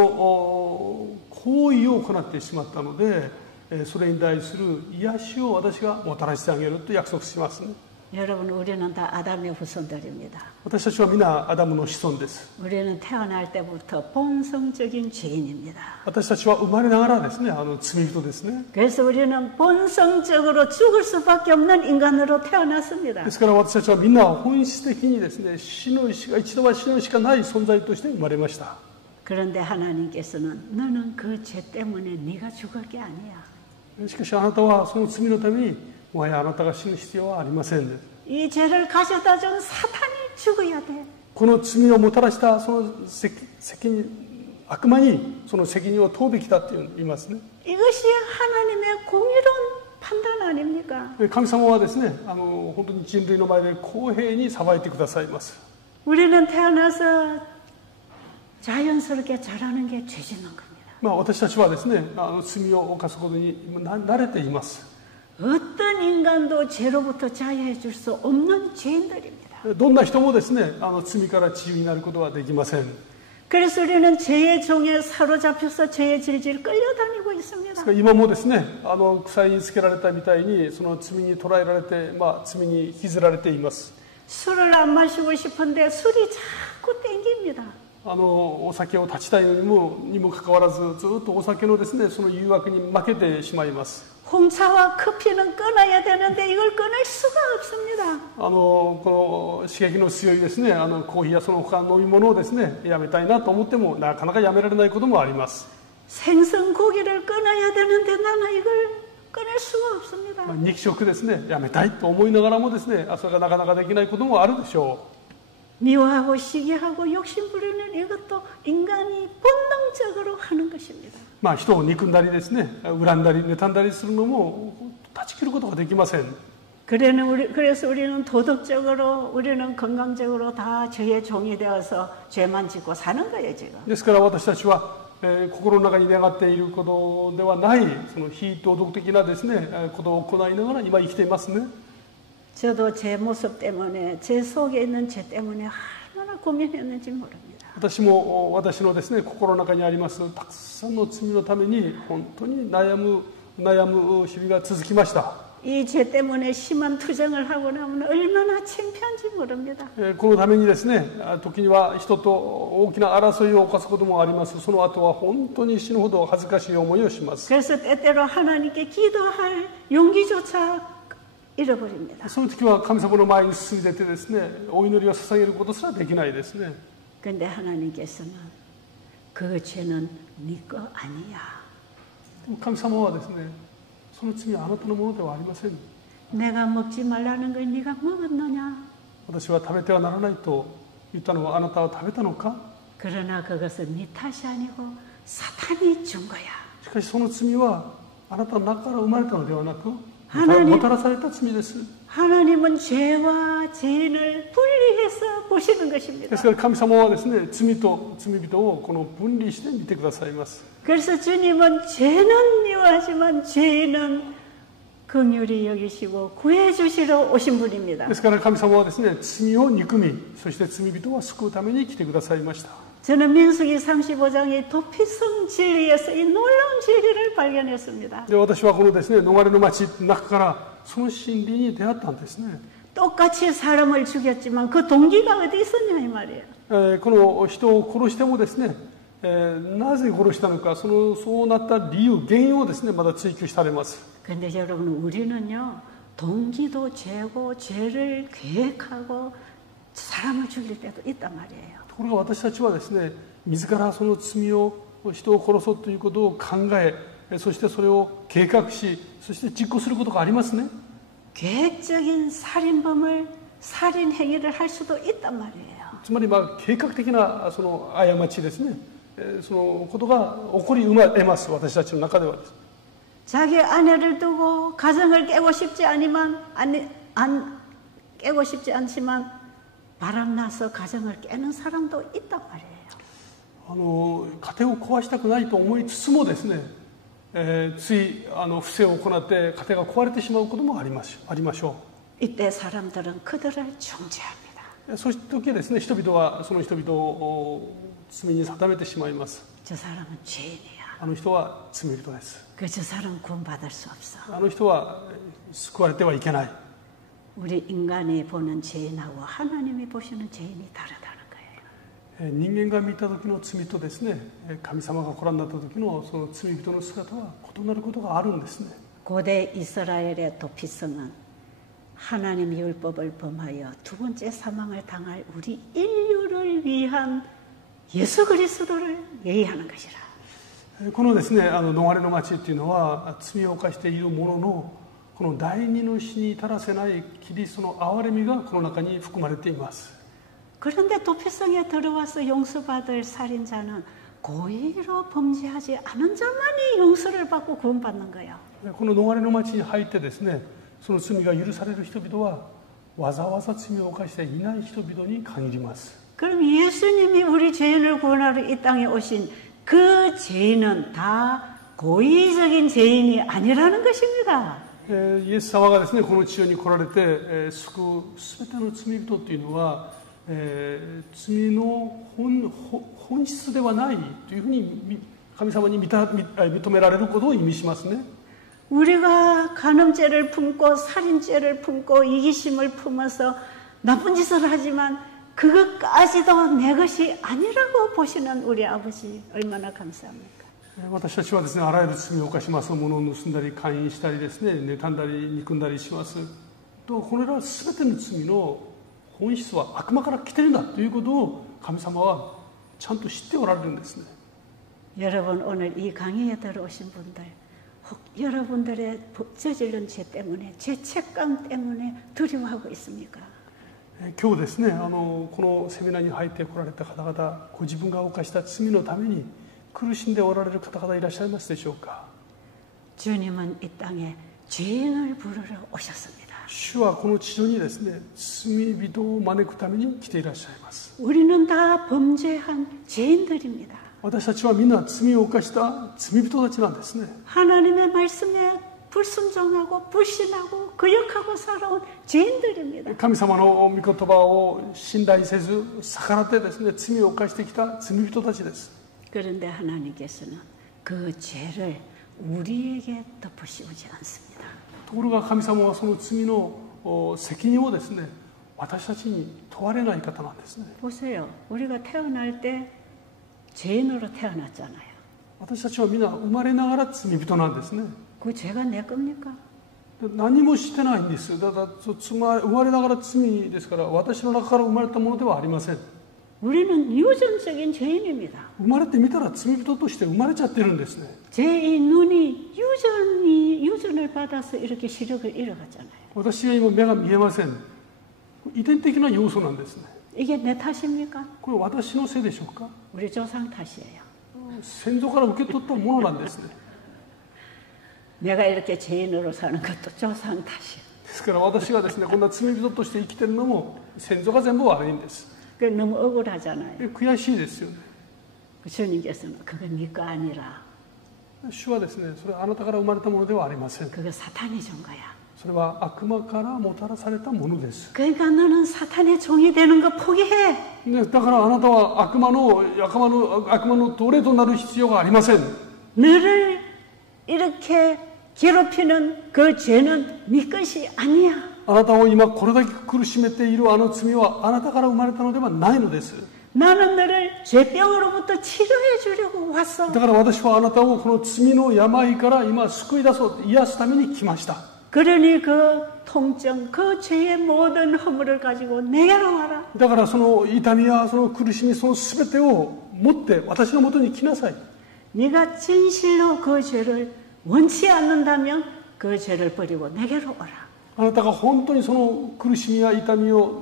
行為を行ってしまったので、それに対する癒しを私がもたらしてあげると約束しますね。 여러분 우리는 다 아담의 후손들입니다. 私たちは皆アダムの子孫です。 우리는 태어날 때부터 본성적인 죄인입니다. 私たちは生まれながらですね、罪人ですね。 그래서 우리는 본성적으로 죽을 수밖에 없는 인간으로 태어났습니다. ですから私たちはみんな本質的にですね、死のしか一度は死のしかない存在として生まれました。 그런데 하나님께서는 너는 그 죄 때문에 네가 죽을 게 아니야. しかしあなたはその罪のためにもはやあなたが死ぬ必要はありません。 이 죄를 가져다 준 사탄이 죽어야 돼. この罪をもたらしたその責任、悪魔にその責任を問うべきだと言いますね。 이것이 하나님의 공의로운 판단 아닙니까? 神様はですね、本当に人類の前で公平に裁いてくださいます。 우리는 태어나서 자연스럽게 자라는 게 죄 짓는 겁니다. 私たちはですね、罪を犯すことに慣れています。 어떤 인간도 죄로부터 자유해 줄 수 없는 죄인들입니다. どんな人もですね、罪から自由になることはできません。 그래서 우리는 죄의 종에 사로잡혀서 죄의 질질 끌려다니고 있습니다. 今もですね、鎖につけられたみたいにその罪に捕らえられて、罪に引きずられています。 술을 안 마시고 싶은데 술이 자꾸 땡깁니다. お酒を断ちたいのにもかかわらずずっとお酒のですね、その誘惑に負けてしまいます。 홍차와 커피는 끊어야 되는데 이걸 끊을 수가 없습니다. この刺激の強いですね、コーヒーやその他の飲み物をですね、やめたいなと思ってもなかなかやめられないこともあります。 생선 고기를 끊어야 되는데 나는 이걸 끊을 수가 없습니다. 肉食ですね、やめたいと思いながらもですね、それがなかなかできないこともあるでしょう。 미워하고 시기하고 욕심부리는 이것도 인간이 본능적으로 하는 것입니다. まあ人を憎んだりですね、恨んだり妬んだりするのも断ち切ることができません。 그래서 우리는 도덕적으로, 우리는 건강적으로 다 죄의 종이 되어서 죄만 짓고 사는 거예요, 지금. ですから私たちは、心の中に願っていることではないその非道徳的なですね、ことを行いながら今生きていますね。 저도 제 모습 때문에, 제 속에 있는 죄 때문에 얼마나 고민했는지 모릅니다. 私も私のですね、心の中にありますたくさんの罪のために本当に悩む日々が続きました。 이 죄 때문에 심한 투정을 하고 나면 얼마나 창피한지 모릅니다. このためにですね、時には人と大きな争いを犯すこともあります。その後は本当に死ぬほど恥ずかしい思いをします。 그래서 때때로 하나님께 기도할 용기조차 잃어버립니다. その時は神様の前に進んでてですね、お祈りを捧げることすらできないですね。 근데 하나님께서는 그 죄는 네 거 아니야. 神様はですね、その罪はあなたのものではありません。 내가 먹지 말라는 걸 네가 먹었느냐? 私は食べてはならないと言ったのはあなたは食べたのか？ 그러나 그것은 네 탓이 아니고 사탄이 준 거야. しかしその罪はあなたの中から生まれたのではなく、もたらされた罪です。 하나님은 죄와 죄인을 분리해서 보시는 것입니다. ですから神様はですね、罪と罪人をこの分離して見てくださいます。 그래서 주님은 죄는 미워하지만 죄인은 긍휼히 여기시고 구해주시러 오신 분입니다. ですから神様はですね、罪を憎み、そして罪人を救うために来てくださいました。 저는 민수기 35장의 도피성 진리에서 이 놀라운 진리를 발견했습니다. で私はこのですね、逃れの町の中からその真理に出会ったんですね。 똑같이 사람을 죽였지만 그 동기가 어디 있었냐 이 말이에요. この人を殺してもですね、なぜ殺したのか、そうなった理由、原因をですね、まだ追求されます。 근데 여러분 우리는요 동기도 죄고 죄를 계획하고 사람을 죽일 때도 있단 말이에요. ところが私たちはですね、自らその罪を人を殺そうということを考え、そしてそれを計画し、そして実行することがありますね。 계획적인 살인범을 살인 행위를 할 수도 있단 말이에요. つまり計画的なその過ちですね、そのことが起こり得ます。私たちの中ではです。 자기 아내를 두고 가정을 깨고 싶지 깨고 싶지 않지만 바람나서 가정을 깨는 사람도 있단 말이에요. 家庭を壊したくないと思いつつもですね、つい不正を行って家庭が壊れてしまうこともありましょう。 이때 사람들은 그들을 중재합니다. そういう時ですね、人々はその人々を罪に定めてしまいます。 저 사람은 죄인이야. あの人は罪人です。 저 사람은 구원받을 수 없어. あの人は救われてはいけない。 우리 인간이 보는 죄인하고 하나님이 보시는 죄인이 다르다는 거예요. 人間が見た時の罪とですね、神様がご覧になった時のその罪人の姿は異なることがあるんですね。 고대 이스라엘의 도피성은 하나님 율법을 범하여 두 번째 사망을 당할 우리 인류를 위한 예수 그리스도를 예의하는 것이라. このですね、逃れの町っていうのは罪を犯している者のこの第二の死に至らせないキリストの憐れみがこの中に含まれています。 그런데 도피성에 들어와서 용서받을 살인자는 고의로 범죄하지 않은 자만이 용서를 받고 구원받는 거예요. この逃れの町に入ってですね、その罪が許される人々はわざわざ罪を犯していない人々に限ります。 그럼 예수님이 우리 죄인을 구원하러 이 땅에 오신 그 죄인은 다 고의적인 죄인이 아니라는 것입니다. イエス様がですね、この地上に来られて、救うすべての罪人というのは、罪の本質ではないというふうに神様に認められることを意味しますね。 우리가 간음죄를 품고 살인죄를 품고 이기심을 품어서 나쁜 짓을 하지만 그것까지도 내 것이 아니라고 보시는 우리 아버지 얼마나 감사합니까? 私たちはですね、あらゆる罪を犯します。物を盗んだり姦淫したりですね、妬んだり憎んだりしますと、これら全ての罪の本質は悪魔から来てるんだということを神様はちゃんと知っておられるんですね。 여러분 오늘 이 강의에 들어오신 분들 혹 여러분들의 저지른 죄 때문에 죄책감 때문에 두려워하고 있습니까? 今日ですね、このセミナーに入ってこられた方々、ご自分が犯した罪のために苦しんでおられる方々いらっしゃいますでしょうか。 주님은 이 땅에 죄인을 부르러 오셨습니다. 主はこの地上にですね、罪人を招くために来ていらっしゃいます。 우리는 다 범죄한 죄인들입니다. 私たちはみんな罪を犯した罪人たちなんですね。 하나님의 말씀에 불순종하고 불신하고 거역하고 살아온 죄인들입니다. 神様の御言葉を信頼せず逆らってですね、罪を犯してきた罪人たちです。 그런데 하나님께서는 그 죄를 우리에게 덮으시지 않습니다. ところが神様はその罪の責任をですね、私たちに問われない方なんですね。 보세요. 우리가 태어날 때 죄인으로 태어났잖아요. 私たちはみんな生まれながら罪人なんですね。 그 죄가 내 겁니까? 何もしてないんです。だから生まれながら罪ですから、私の中から生まれたものではありません。 우리는 유전적인 죄인입니다. 生まれてみたら罪人として生まれちゃってるんですね。 죄인 눈이 유전을 받아서 이렇게 시력을 잃어갔잖아요. 私は今目が見えません。遺伝的な要素なんですね。 이게 내 탓입니까? これ私のせいでしょうか。 우리 조상 탓이에요. 先祖から受け取ったものなんですね。 내가 이렇게 죄인으로 사는 것도 조상 탓이에요. ですから私がですね、こんな罪人として生きてるのも先祖が全部悪いんです。 그 너무 억울하잖아요. 悔しいですよね。 주님께서는 그건 네 거 아니라 主はですね、それはあなたから生まれたものではありません。 그거 사탄이 준 거야. それは悪魔からもたらされたものです。 그러니까 너는 사탄의 종이 되는 거 포기해. だからあなたは悪魔の奴隷となる必要がありません。 너를 이렇게 괴롭히는 그 죄는 네 것이 아니야. あなたを今これだけ苦しめているあの罪はあなたから生まれたのではないのです。 나는 너를 죄병으로부터 치료해 주려고 왔어. だから私はあなたをこの罪の病から今救い出そう、癒すために来ました。 그러니 그 통증, 그 죄의 모든 허물을 가지고 내게로 와라. だからその痛みやその苦しみ、その全てを持って私のもとに来なさい。 네가 진실로 그 죄를 원치 않는다면 그 죄를 버리고 내게로 오라. あなたが本当にその苦しみや痛みを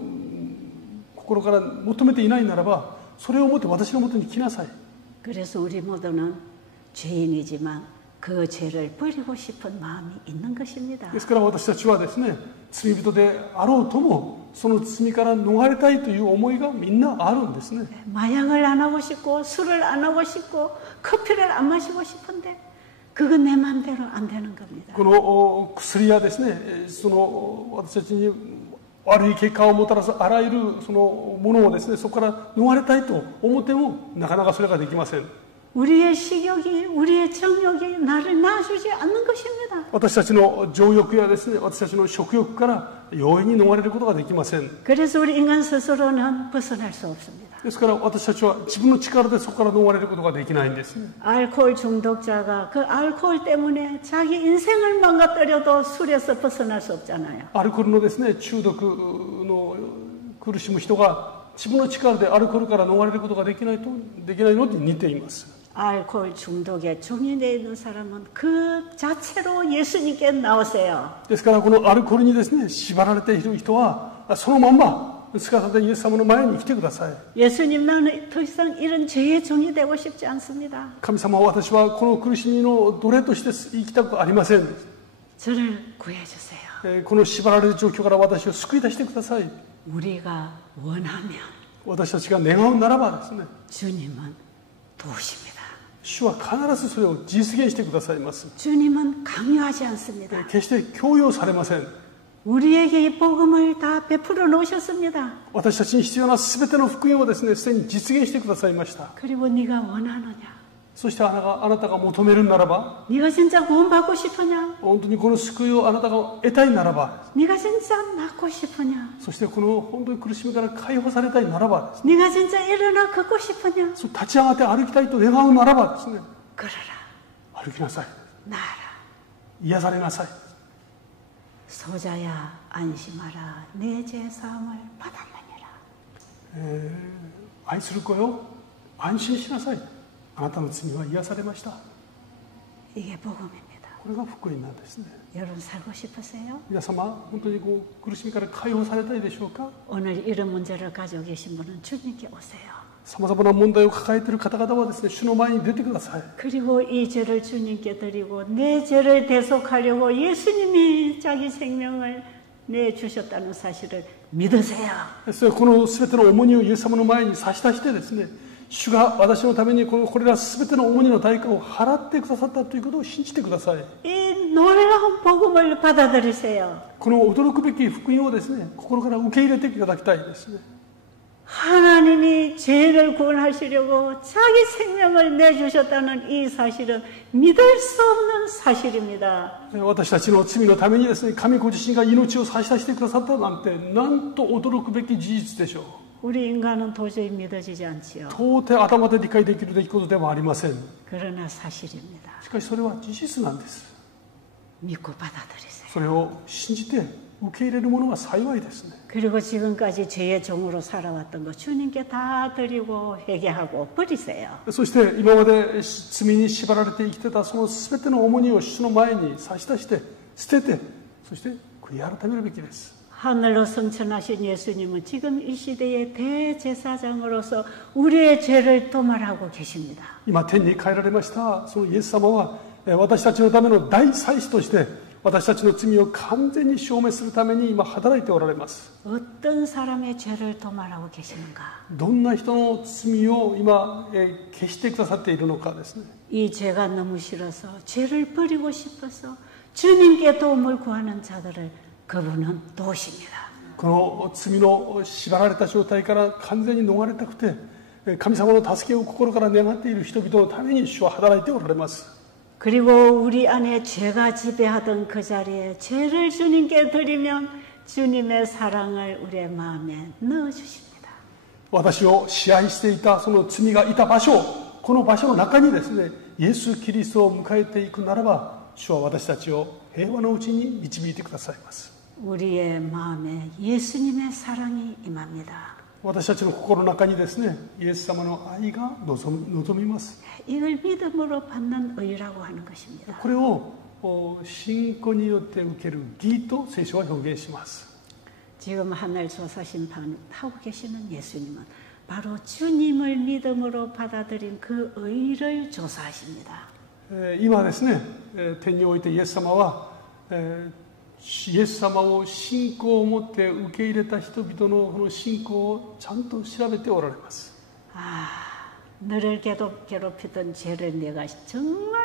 心から求めていないならば、それを持って私のもとに来なさい。 그래서 우리 모두는 죄인이지만 그 죄를 버리고 싶은 마음이 있는 것입니다. ですから私たちはですね、罪人であろうともその罪から逃れたいという思いがみんなあるんですね。 마약을 안 하고 싶고 술을 안 하고 싶고 커피를 안 마시고 싶은데 그건 내 마음대로 안 되는 겁니다. この薬やですね、その私たちに悪い結果をもたらすあらゆるそのものをですね、そこから逃れたいと思ってもなかなかそれができません。 우리의 식욕이, 우리의 정욕이 나를 놔주지 않는 것입니다. 私たちの情欲やですね、私たちの食欲から容易に逃れることができません。 그래서 우리 인간 스스로는 벗어날 수 없습니다. ですから私たちは自分の力でそこから逃れることができないんですね。 알코올 중독자가 그 알코올 때문에 자기 인생을 망가뜨려도 술에서 벗어날 수 없잖아요. アルコールのですね、中毒の苦しむ人が自分の力でアルコールから逃れることができないのに似ています。 알코올 중독에 종인되어 있는 사람은 그 자체로 예수님께 나오세요. ですからこのアルコールにですね、縛られている人はそのまんますかさずイエス様の前に来てください。 예수님 나는 더 이상 이런 죄의 종이 되고 싶지 않습니다. 神様、私はこの苦しみの奴隷として生きたくありません。 저를 구해주세요. この縛られる状況から私を救い出してください。 우리가 원하면 私たちが願うならばですね、 주님은 도우십니다. 主は必ずそれを実現してくださいます。 주님은 강요하지 않습니다. 決して強要されません。 우리에게 이 복음을 다 베풀어 놓으셨습니다. 私たちに必要な全ての福音をですね、すでに実現してくださいました。 그리고 네가 원하느냐? そしてあなたが求めるならば、 네가 진짜 구원받고 싶으냐? 本当にこの救いをあなたが得たいならば、 네가 진짜 낫고 싶으냐? そしてこの本当に苦しみから解放されたいならばですね、 네가 진짜 일어나 걷고 싶으냐? そう立ち上がって歩きたいと願うならばですね、 걸어라. 歩きなさい。 나아라. 癒されなさい。 소자야 안심하라. 내 죄사함을 받았느니라. 愛する子よ、安心しなさい。あなたの罪は癒されました。 이게 복음입니다. これが福音なんですね。 여러분 살고 싶으세요? 皆様、本当に苦しみから解放されたいでしょうか。 오늘 이런 문제를 가지고 계신 분은 주님께 오세요. さまざまな問題を抱えている方々はですね、主の前に出てください。 그리고 이 죄를 주님께 드리고 내 죄를 대속하려고 예수님이 자기 생명을 내주셨다는 사실을 믿으세요. ですからこの全ての重荷をイエス様の前に差し出してですね、主が私のためにこれら全ての重荷の代価を払ってくださったということを信じてください。 이 놀라운 복음을 받아들이세요. この驚くべき福音をですね、心から受け入れていただきたいですね。 하나님이 죄를 구원하시려고 자기 생명을 내주셨다는 이 사실은 믿을 수 없는 사실입니다. 私たちの罪のためにですね、神ご自身が命を差し出してくださったなんて、なんと驚くべき事実でしょう。 우리 인간은 도저히 믿어지지 않지요. 到底頭で理解できる出来事ではありません。 그러나 사실입니다. しかしそれは事実なんです。 믿고 받아들이세요. それを信じて受け入れるものは幸いですね。 그리고 지금까지 죄의 종으로 살아왔던 거 주님께 다 드리고 회개하고 버리세요. そして今まで罪に縛られて生きてたその全ての重荷を主の前に差し出して捨てて、そして悔い改めるべきです。 하늘로 승천하신 예수님은 지금 이 시대의 대제사장으로서 우리의 죄를 도말하고 계십니다. 今天に帰られましたそのイエス様は私たちのための大祭司として私たちの罪を完全に証明するために今働いておられます。 어떤 사람의 죄를 도말하고 계시는가? どんな人の罪を今消してくださっているのかですね。 이 죄가 너무 싫어서 죄를 버리고 싶어서 주님께 도움을 구하는 자들을 그분은 도우십니다. この罪の縛られた状態から完全に逃れたくて神様の助けを心から願っている人々のために主は働いておられます。 그리고 우리 안에 죄가 지배하던 그 자리에 죄를 주님께 드리면 주님의 사랑을 우리의 마음에 넣어주십니다. 私を支配していたその罪がいた場所、この場所の中にですね、イエス・キリストを迎えていくならば、主は私たちを平和のうちに導いてくださいます。 우리의 마음에 예수님의 사랑이 임합니다. 私たちの心の中にですね、イエス様の愛が望みます。 이걸 믿음으로 받는 의라고 하는 것입니다. これを信仰によって受ける義と聖書は表現します。 지금 하늘 조사심판 하고 계시는 예수님은 바로 주님을 믿음으로 받아들인 그 의를 조사하십니다. 今ですね、天においてイエス様はイエス様を信仰を持って受け入れた人々のこの信仰をちゃんと調べておられます。 너를 괴롭히던 죄를 내가 정말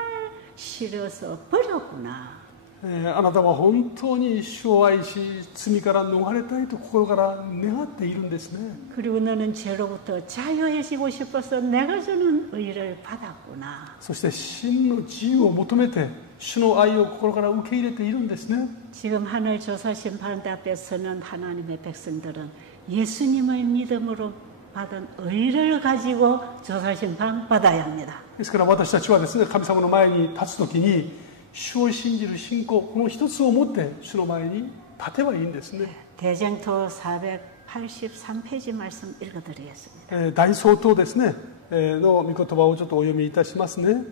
싫어서 버렸구나. あなたは本当に主を愛し罪から逃れたいと心から願っているんですね。 그리고 너는 죄로부터 자유해지고 싶어서 내가 주는 의를 받았구나. そして真の自由を求めて主の愛を心から受け入れているんですね。 지금 하늘 조사심판대 앞에 서는 하나님의 백성들은 예수님을 믿음으로 받은 의를 가지고 조사심판 받아야 합니다. ですから私たちはですね、神様の前に立つときに主を信じる信仰、この一つを持って主の前に立てばいいんですね。 대쟁토 483페이지 말씀 읽어드리겠습니다. 大総統ですねの御言葉をちょっとお読みいたしますね。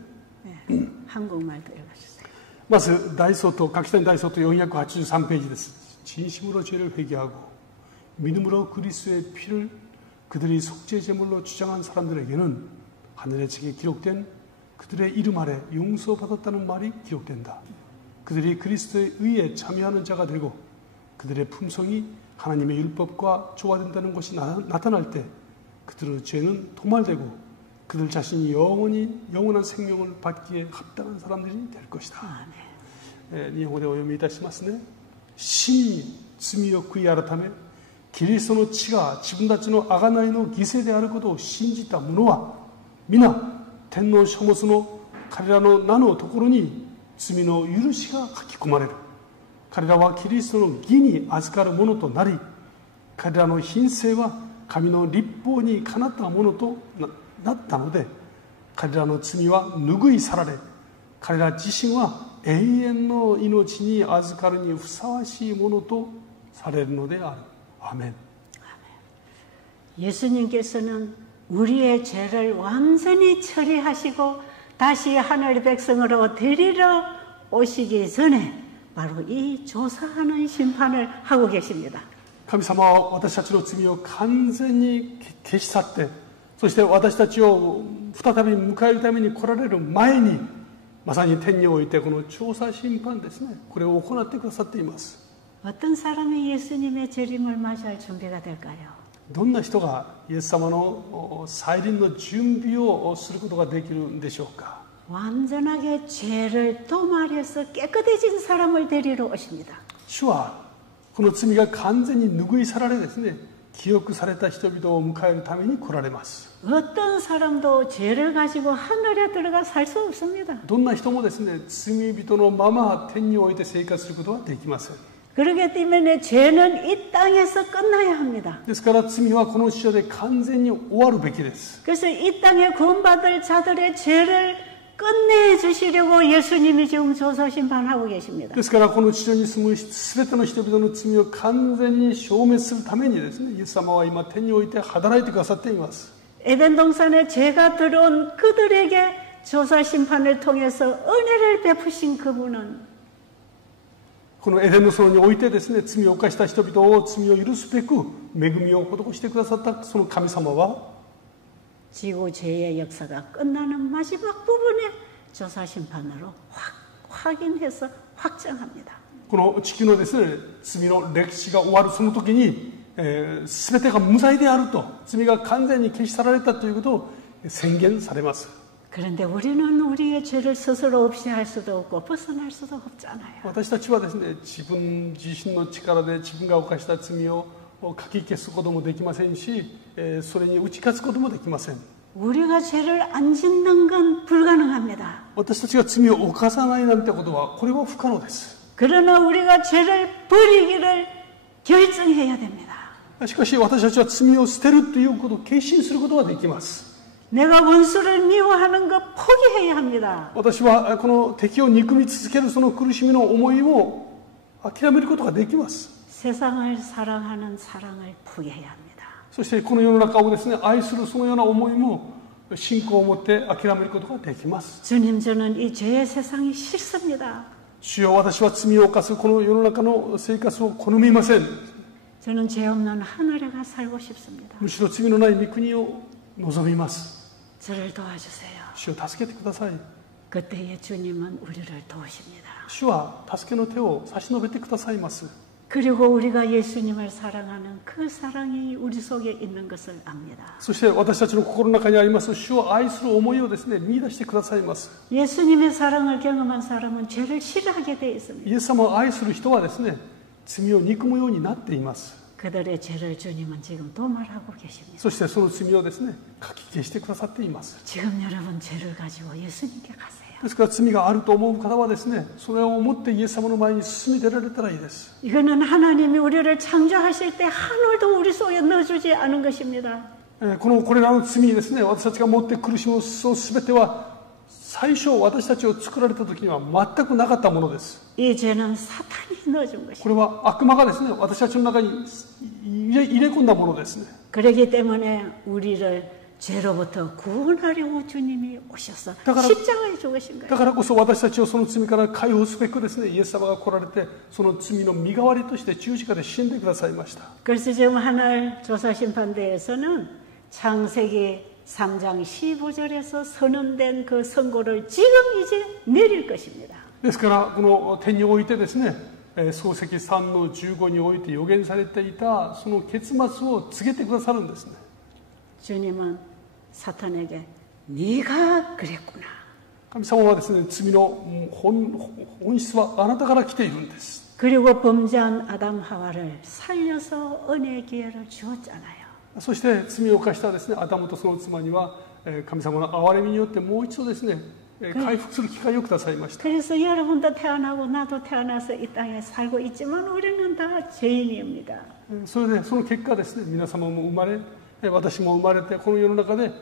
한국말도 읽어주세요. まず大総統、각시된大総統483페이지です. 진심으로 죄를 회개하고 믿음으로 그리스도의 피를 그들이 속죄 제물로 주장한 사람들에게는 하늘의 책에 기록된 그들의 이름 아래 용서받았다는 말이 기록된다. 그들이 그리스도의 의에 참여하는 자가 되고 그들의 품성이 하나님의 율법과 조화된다는 것이 나타날 때 그들의 죄는 도말되고 그들 자신이 영원한 생명을 받기에 합당한 사람들이 될 것이다. 日本語でお読みいたしますね。真に罪を悔い改めキリストの血が自分たちの贖いの犠牲であることを信じた者は皆天皇書物の彼らの名のところに罪の許しが書き込まれる。彼らはキリストの義に預かるものとなり、彼らの品性は神の律法にかなったものとなったので、彼らの罪は拭い去られ、彼ら自身は永遠の命に預かるにふさわしいものとされるのである。아멘. 예수님께서는 우리의 죄를 완전히 처리하시고 다시 하늘의 백성으로 데리러 오시기 전에 바로 이 조사하는 심판을 하고 계십니다. 神様は私たちの罪を完全に消し去って、そして私たちを再び迎えるために来られる前に、まさに天においてこの調査審判ですね、これを行ってくださっています。 어떤 사람이 예수님의 재림을 맞이할 준비가 될까요? どんな人がイエス様の再臨の準備をすることができるんでしょうか。 완전하게 죄를 도말해서 깨끗해진 사람을 데리러 오십니다. 主はこの罪が完全に拭い去られですね、記憶された人々を迎えるために来られます。 어떤 사람도 죄를 가지고 하늘에 들어가 살 수 없습니다. どんな人もですね、罪人のまま天において生活することはできません。 그렇기 때문에 죄는 이 땅에서 끝나야 합니다. ですから罪はこの地上で完全に終わるべきです。 그래서 이 땅에 구원받을 자들의 죄를 끝내주시려고 예수님이 지금 조사 심판하고 계십니다. ですからこの地上に住むすべての人々の罪を完全に消滅するためにですね、イエス様は今天において働いてくださっています。 에덴 동산에 죄가 들어온 그들에게 조사 심판을 통해서 은혜를 베푸신 그분은 このエデンの園においてですね、罪を犯した人々を罪を許すべく恵みを施してくださったその神様は、 지구 죄의 역사가 끝나는 마지막 부분에 조사 심판으로 확인해서 확정합니다. この地球のですね、罪の歴史が終わるその時に、全てが無罪であると、罪が完全に消し去られたということを宣言されます。 그런데 우리는 우리의 죄를 스스로 없이 할 수도 없고 벗어날 수도 없잖아요. 私たちはですね、自分自身の力で自分が犯した罪をかき消すこともできませんし、それに打ち勝つこともできません。 우리가 죄를 안 짓는 건 불가능합니다. 私たちが罪を犯さないなんてことは、これは不可能です。 그러나 우리가 죄를 버리기를 결정해야 됩니다. しかし私たちは罪を捨てるということを決心することができます。 내가 원수를 미워하는 것 포기해야 합니다. 私はこの敵を憎み続けるその苦しみの思いを諦めることができます。 세상을 사랑하는 사랑을 포기해야 합니다. そしてこの世の中をですね、愛するそのような思いも信仰を持って諦めることができます。 주님, 저는 이 죄의 세상이 싫습니다. 主よ、私は罪を犯すこの世の中の生活を好みません。 저는 죄 없는 하늘에 가 살고 싶습니다. むしろ罪のない御国を望みます。 저를 도와주세요. 主を助けてください。 그때에 주님은 우리를 도우십니다. 主は助けの手を差し伸べてくださいます。 그리고 우리가 예수님을 사랑하는 그 사랑이 우리 속에 있는 것을 압니다. そして私たちの心の中にあります主を愛する思いをですね、見出してくださいます。 예수님의 사랑을 경험한 사람은 죄를 싫어하게 되어 있습니다. イエス様を愛する人はですね、罪を憎むようになっています。 그들의 죄를 주님은 지금 도말하고 계십니다. そしてその罪をですね、かき消してくださっています。 지금 여러분 죄를 가지고 예수님께 가세요. ですから罪があると思う方はですね、それを思ってイエス様の前に進み出られたらいいです。 이거는 하나님이 우리를 창조하실 때 하늘도 우리 속에 넣어주지 않은 것입니다. これらの罪ですね、私たちが持って苦しむその全ては最初私たちを作られた時には全くなかったものです。 이 죄는 사탄이 넣어준 것입니다. これは悪魔がですね、私たちの中に入れ込んだものですね。 그렇기 때문에 우리를 죄로부터 구원하려고 주님이 오셔서 십자가에 죽으신 거예요. だからこそ私たちをその罪から解放すべくですね、イエス様が来られてその罪の身代わりとして十字架で死んでくださいました。 그래서 지금 하늘 조사심판대에서는 창세기 3장 15절에서 선언된 그 선고를 지금 이제 내릴 것입니다. ですからこの天においてですね、創世記3の15において予言されていたその結末を告げてくださるんですね。 주님은 사탄에게 네가 그랬구나. 神様はですね、罪の本質はあなたから来ているんです。 그리고 범죄한 아담 하와를 살려서 은혜의 기회를 주었잖아요. そして罪を犯したですね、アダムとその妻には神様の憐れみによってもう一度ですね、回復する機会をくださいました。 그래서 여러분도 태어나고 나도 태어나서 이 땅에 살고 있지만 우리는 다 죄인입니다. それでその結果ですね、皆様も生まれ私も生まれてこの世の中で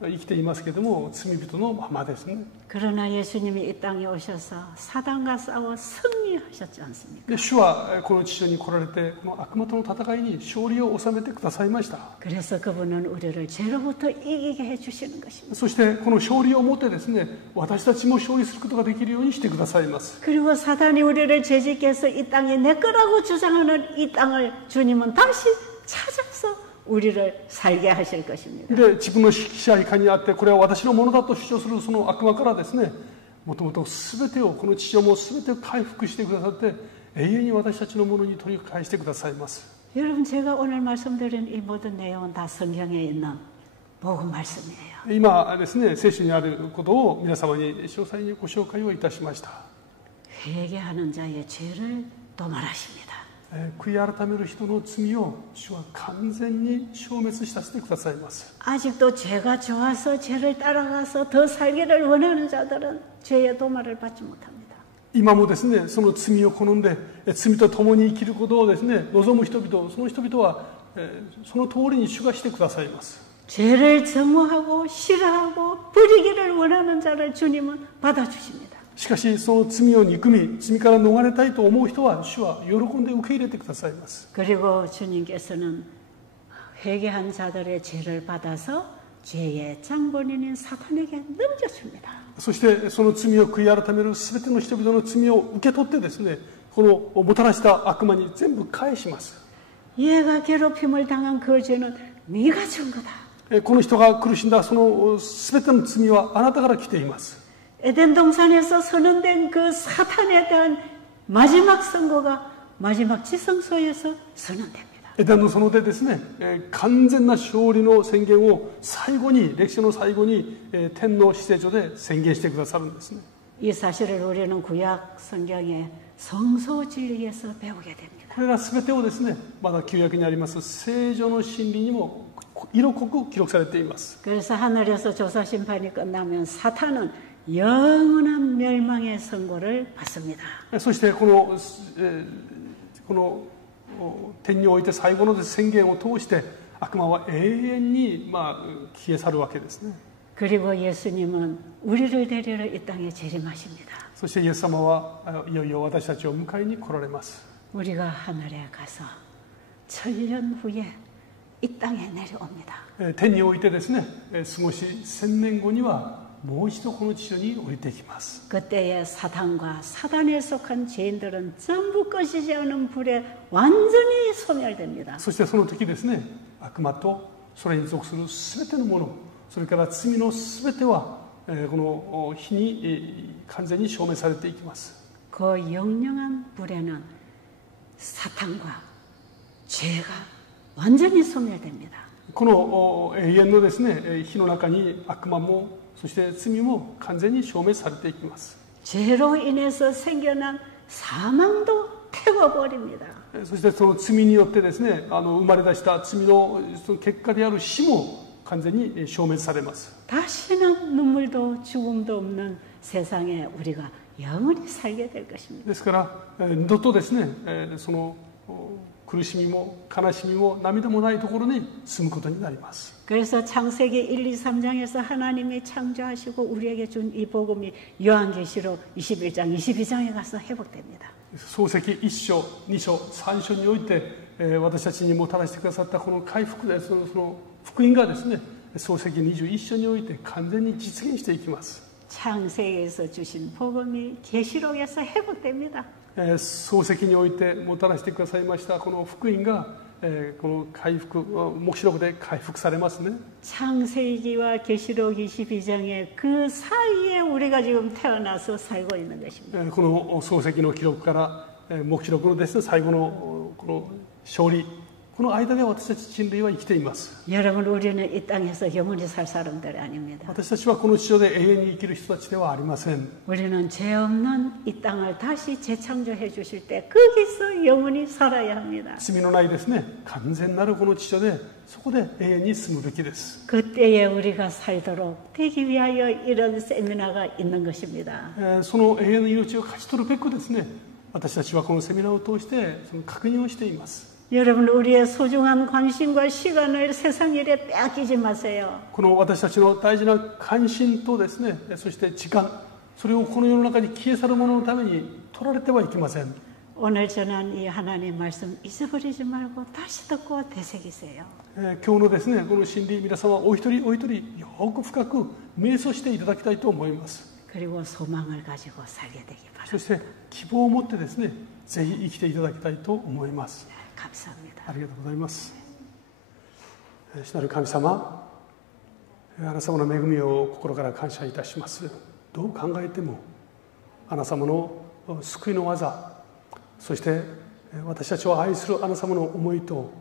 生きていますけれども、罪人のままですね。 그러나 예수님이 이 땅에 오셔서 사단과 싸워 승리하셨지 않습니까? で主はこの地上に来られて、この悪魔との戦いに勝利を収めてくださいました。 그래서 그분은 우리를 죄로부터 이기게 해주시는 것입니다. そしてこの勝利をもってですね、私たちも勝利することができるようにしてくださいます。 그리고 사단이 우리를 죄짓게 해서 이 땅이 내 거라고 주장하는 이 땅을 주님은 다시 찾아서 우리를 살게 하실 것입니다. で自分の支配下にあって、これは私のものだと主張するその悪魔からですね、もともと全てを、この地上も全てを回復してくださって、永遠に私たちのものに取り返してくださいます。 여러분, 제가 오늘 말씀드린 이 모든 내용은 다 성경에 있는 복음 말씀이에요. 今ですね、聖書にあることを皆様に詳細にご紹介をいたしました。 회개하는 자의 죄를 도말하십니다. 悔い改める人の罪を主は完全に消滅させてくださいます。 아직도 죄가 좋아서 죄를 따라가서 더 살기를 원하는 자들은 죄의 도말을 받지 못합니다. 今もですね、その罪を好んで罪と共に生きることをですね、望む人々、その人々はその通りに主がしてくださいます。 죄를 증오하고 싫어하고 버리기를 원하는 자를 주님은 받아주십니다. しかしその罪を憎み、罪から逃れたいと思う人は主は喜んで受け入れてくださいます。 그리고 주님께서는 회개한 자들의 죄를 받아서 죄의 장본인인 사탄에게 넘겨줍니다. そしてその罪を悔い改める全ての人々の罪を受け取ってですね、このもたらした悪魔に全部返します。 얘가 괴롭힘을 당한 그 죄는 네가 준 거다. この人が苦しんだその全ての罪はあなたから来ています。 에덴 동산에서 선언된 그 사탄에 대한 마지막 선고가 마지막 지성소에서 선언됩니다. エデンの園でですね、完全な勝利の宣言を最後に、歴史の最後に天の至聖所で宣言してくださるんですね。 이 사실을 우리는 구약 성경의 성소 진리에서 배우게 됩니다. これら全てをですね、まだ旧約にあります聖女の真理にも色濃く記録されています。 그래서 하늘에서 조사 심판이 끝나면 사탄은 영원한 멸망의 선고를 받습니다. そしてこの天において最後の宣言を通して悪魔は永遠に消え去るわけですね。 그리고 예수님은 우리를 데리러 이 땅에 재림하십니다. そしてイエス様はいよいよ私たちを迎えに来られます。 우리가 하늘에 가서 천년 후에 이 땅에 내려옵니다. 天においてですね、過ごし1000年後にはもう一度この地上に降りてきます。 그때에 사탄과 사단에 속한 죄인들은 전부 꺼지지 않은 불에 완전히 소멸됩니다. そしてその時ですね、悪魔とそれに属する全てのもの、それから罪の全てはこの火に完全に消滅されていきます。 그 영영한 불에는 사탄과 죄가 완전히 소멸됩니다. この永遠のですね、火の中に悪魔もそして罪も完全に消滅されていきます。 죄로 인해서 생겨난 사망도 태워버립니다. そしてその罪によってですね、生まれ出した罪のその結果である死も完全に消滅されます。 다시는 눈물도 죽음도 없는 세상에 우리가 영원히 살게 될 것입니다. ですから二度とですね、その苦しみも悲しみも涙もないところに住むことになります。 그래서 창세기 1, 2, 3장에서 하나님이 창조하시고 우리에게 준 이 복음이 요한계시록 21장, 22장에 가서 회복됩니다. 創世記1章、2章、3章において私たちにもたらしてくださったこの回復でその福音がですね、創世記21章において完全に実現していきます。 창세기에서 주신 복음이 계시록에서 회복됩니다. 創世記においてもたらしてくださいましたこの福音がこの回復、黙示録で回復されますね。 창세기와 계시록 22장의 그 사이에 우리가 지금 태어나서 살고 있는 것입니다. この創世記の記録から黙示録のですね、最後のこの勝利、この間で私たち人類は生きています。 여러분, 우리는 이 땅에서 영원히 살 사람들이 아닙니다. 私たちはこの地上で永遠に生きる人たちではありません。 우리는 죄 없는 이 땅을 다시 재창조해 주실 때 거기서 영원히 살아야 합니다. 罪のないですね、完全なるこの地上でそこで永遠に住むべきです。 그때에 우리가 살도록 되기 위하여 이런 세미나가 있는 것입니다. その永遠の命を勝ち取るべくですね、私たちはこのセミナーを通してその確認をしています。 여러분, 우리의 소중한 관심과 시간을 세상 일에 빼앗기지 마세요. この私たちの大事な関心とですね、そして時間、それをこの世の中に消え去るもののために取られてはいけません。 오늘 전한 이 하나님 말씀 잊어버리지 말고 다시 듣고 되새기세요. 今日のですね、この真理、皆様お一人お一人よく深く瞑想していただきたいと思います。 그리고 소망을 가지고 살게 되기 そ 바랍니다. して希望を持ってですね、ぜひ生きていただきたいと思います。 감사합니다. ありがとうございます。主なる神様、あなた様の恵みを心から感謝いたします。どう考えてもあなた様の救いの技、そして私たちを愛するあなた様の思いと、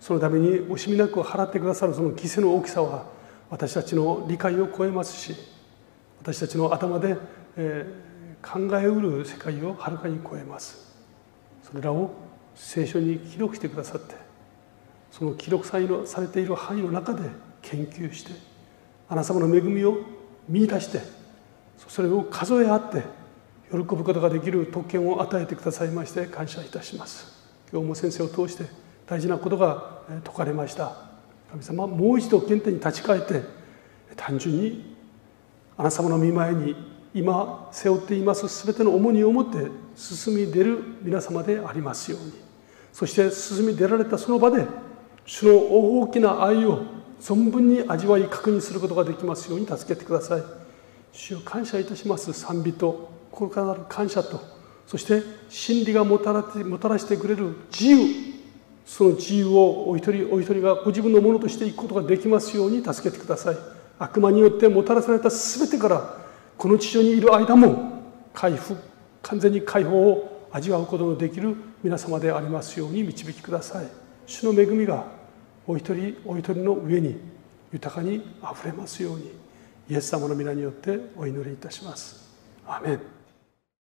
そのために惜しみなく払ってくださるその犠牲の大きさは私たちの理解を超えますし、私たちの頭で考えうる世界をはるかに超えます。それらを聖書に記録してくださって、その記録されている範囲の中で研究して、あなた様の恵みを見出して、それを数え合って喜ぶことができる特権を与えてくださいまして感謝いたします。今日も先生を通して大事なことが説かれました。神様、もう一度原点に立ち返って単純にあなた様の御前に今背負っていますすべての重荷を持って進み出る皆様でありますように、そして進み出られたその場で主の大きな愛を存分に味わい確認することができますように助けてください。主を感謝いたします。賛美と心からなる感謝と、そして真理がもたらしてくれる自由、その自由をお一人お一人がご自分のものとしていくことができますように助けてください。悪魔によってもたらされたすべてからこの地上にいる間も完全に解放を味わうことのできる皆様でありますように導きください。主の恵みがお一人お一人の上に豊かにあふれますように、イエス様の皆によってお祈りいたします。アーメン。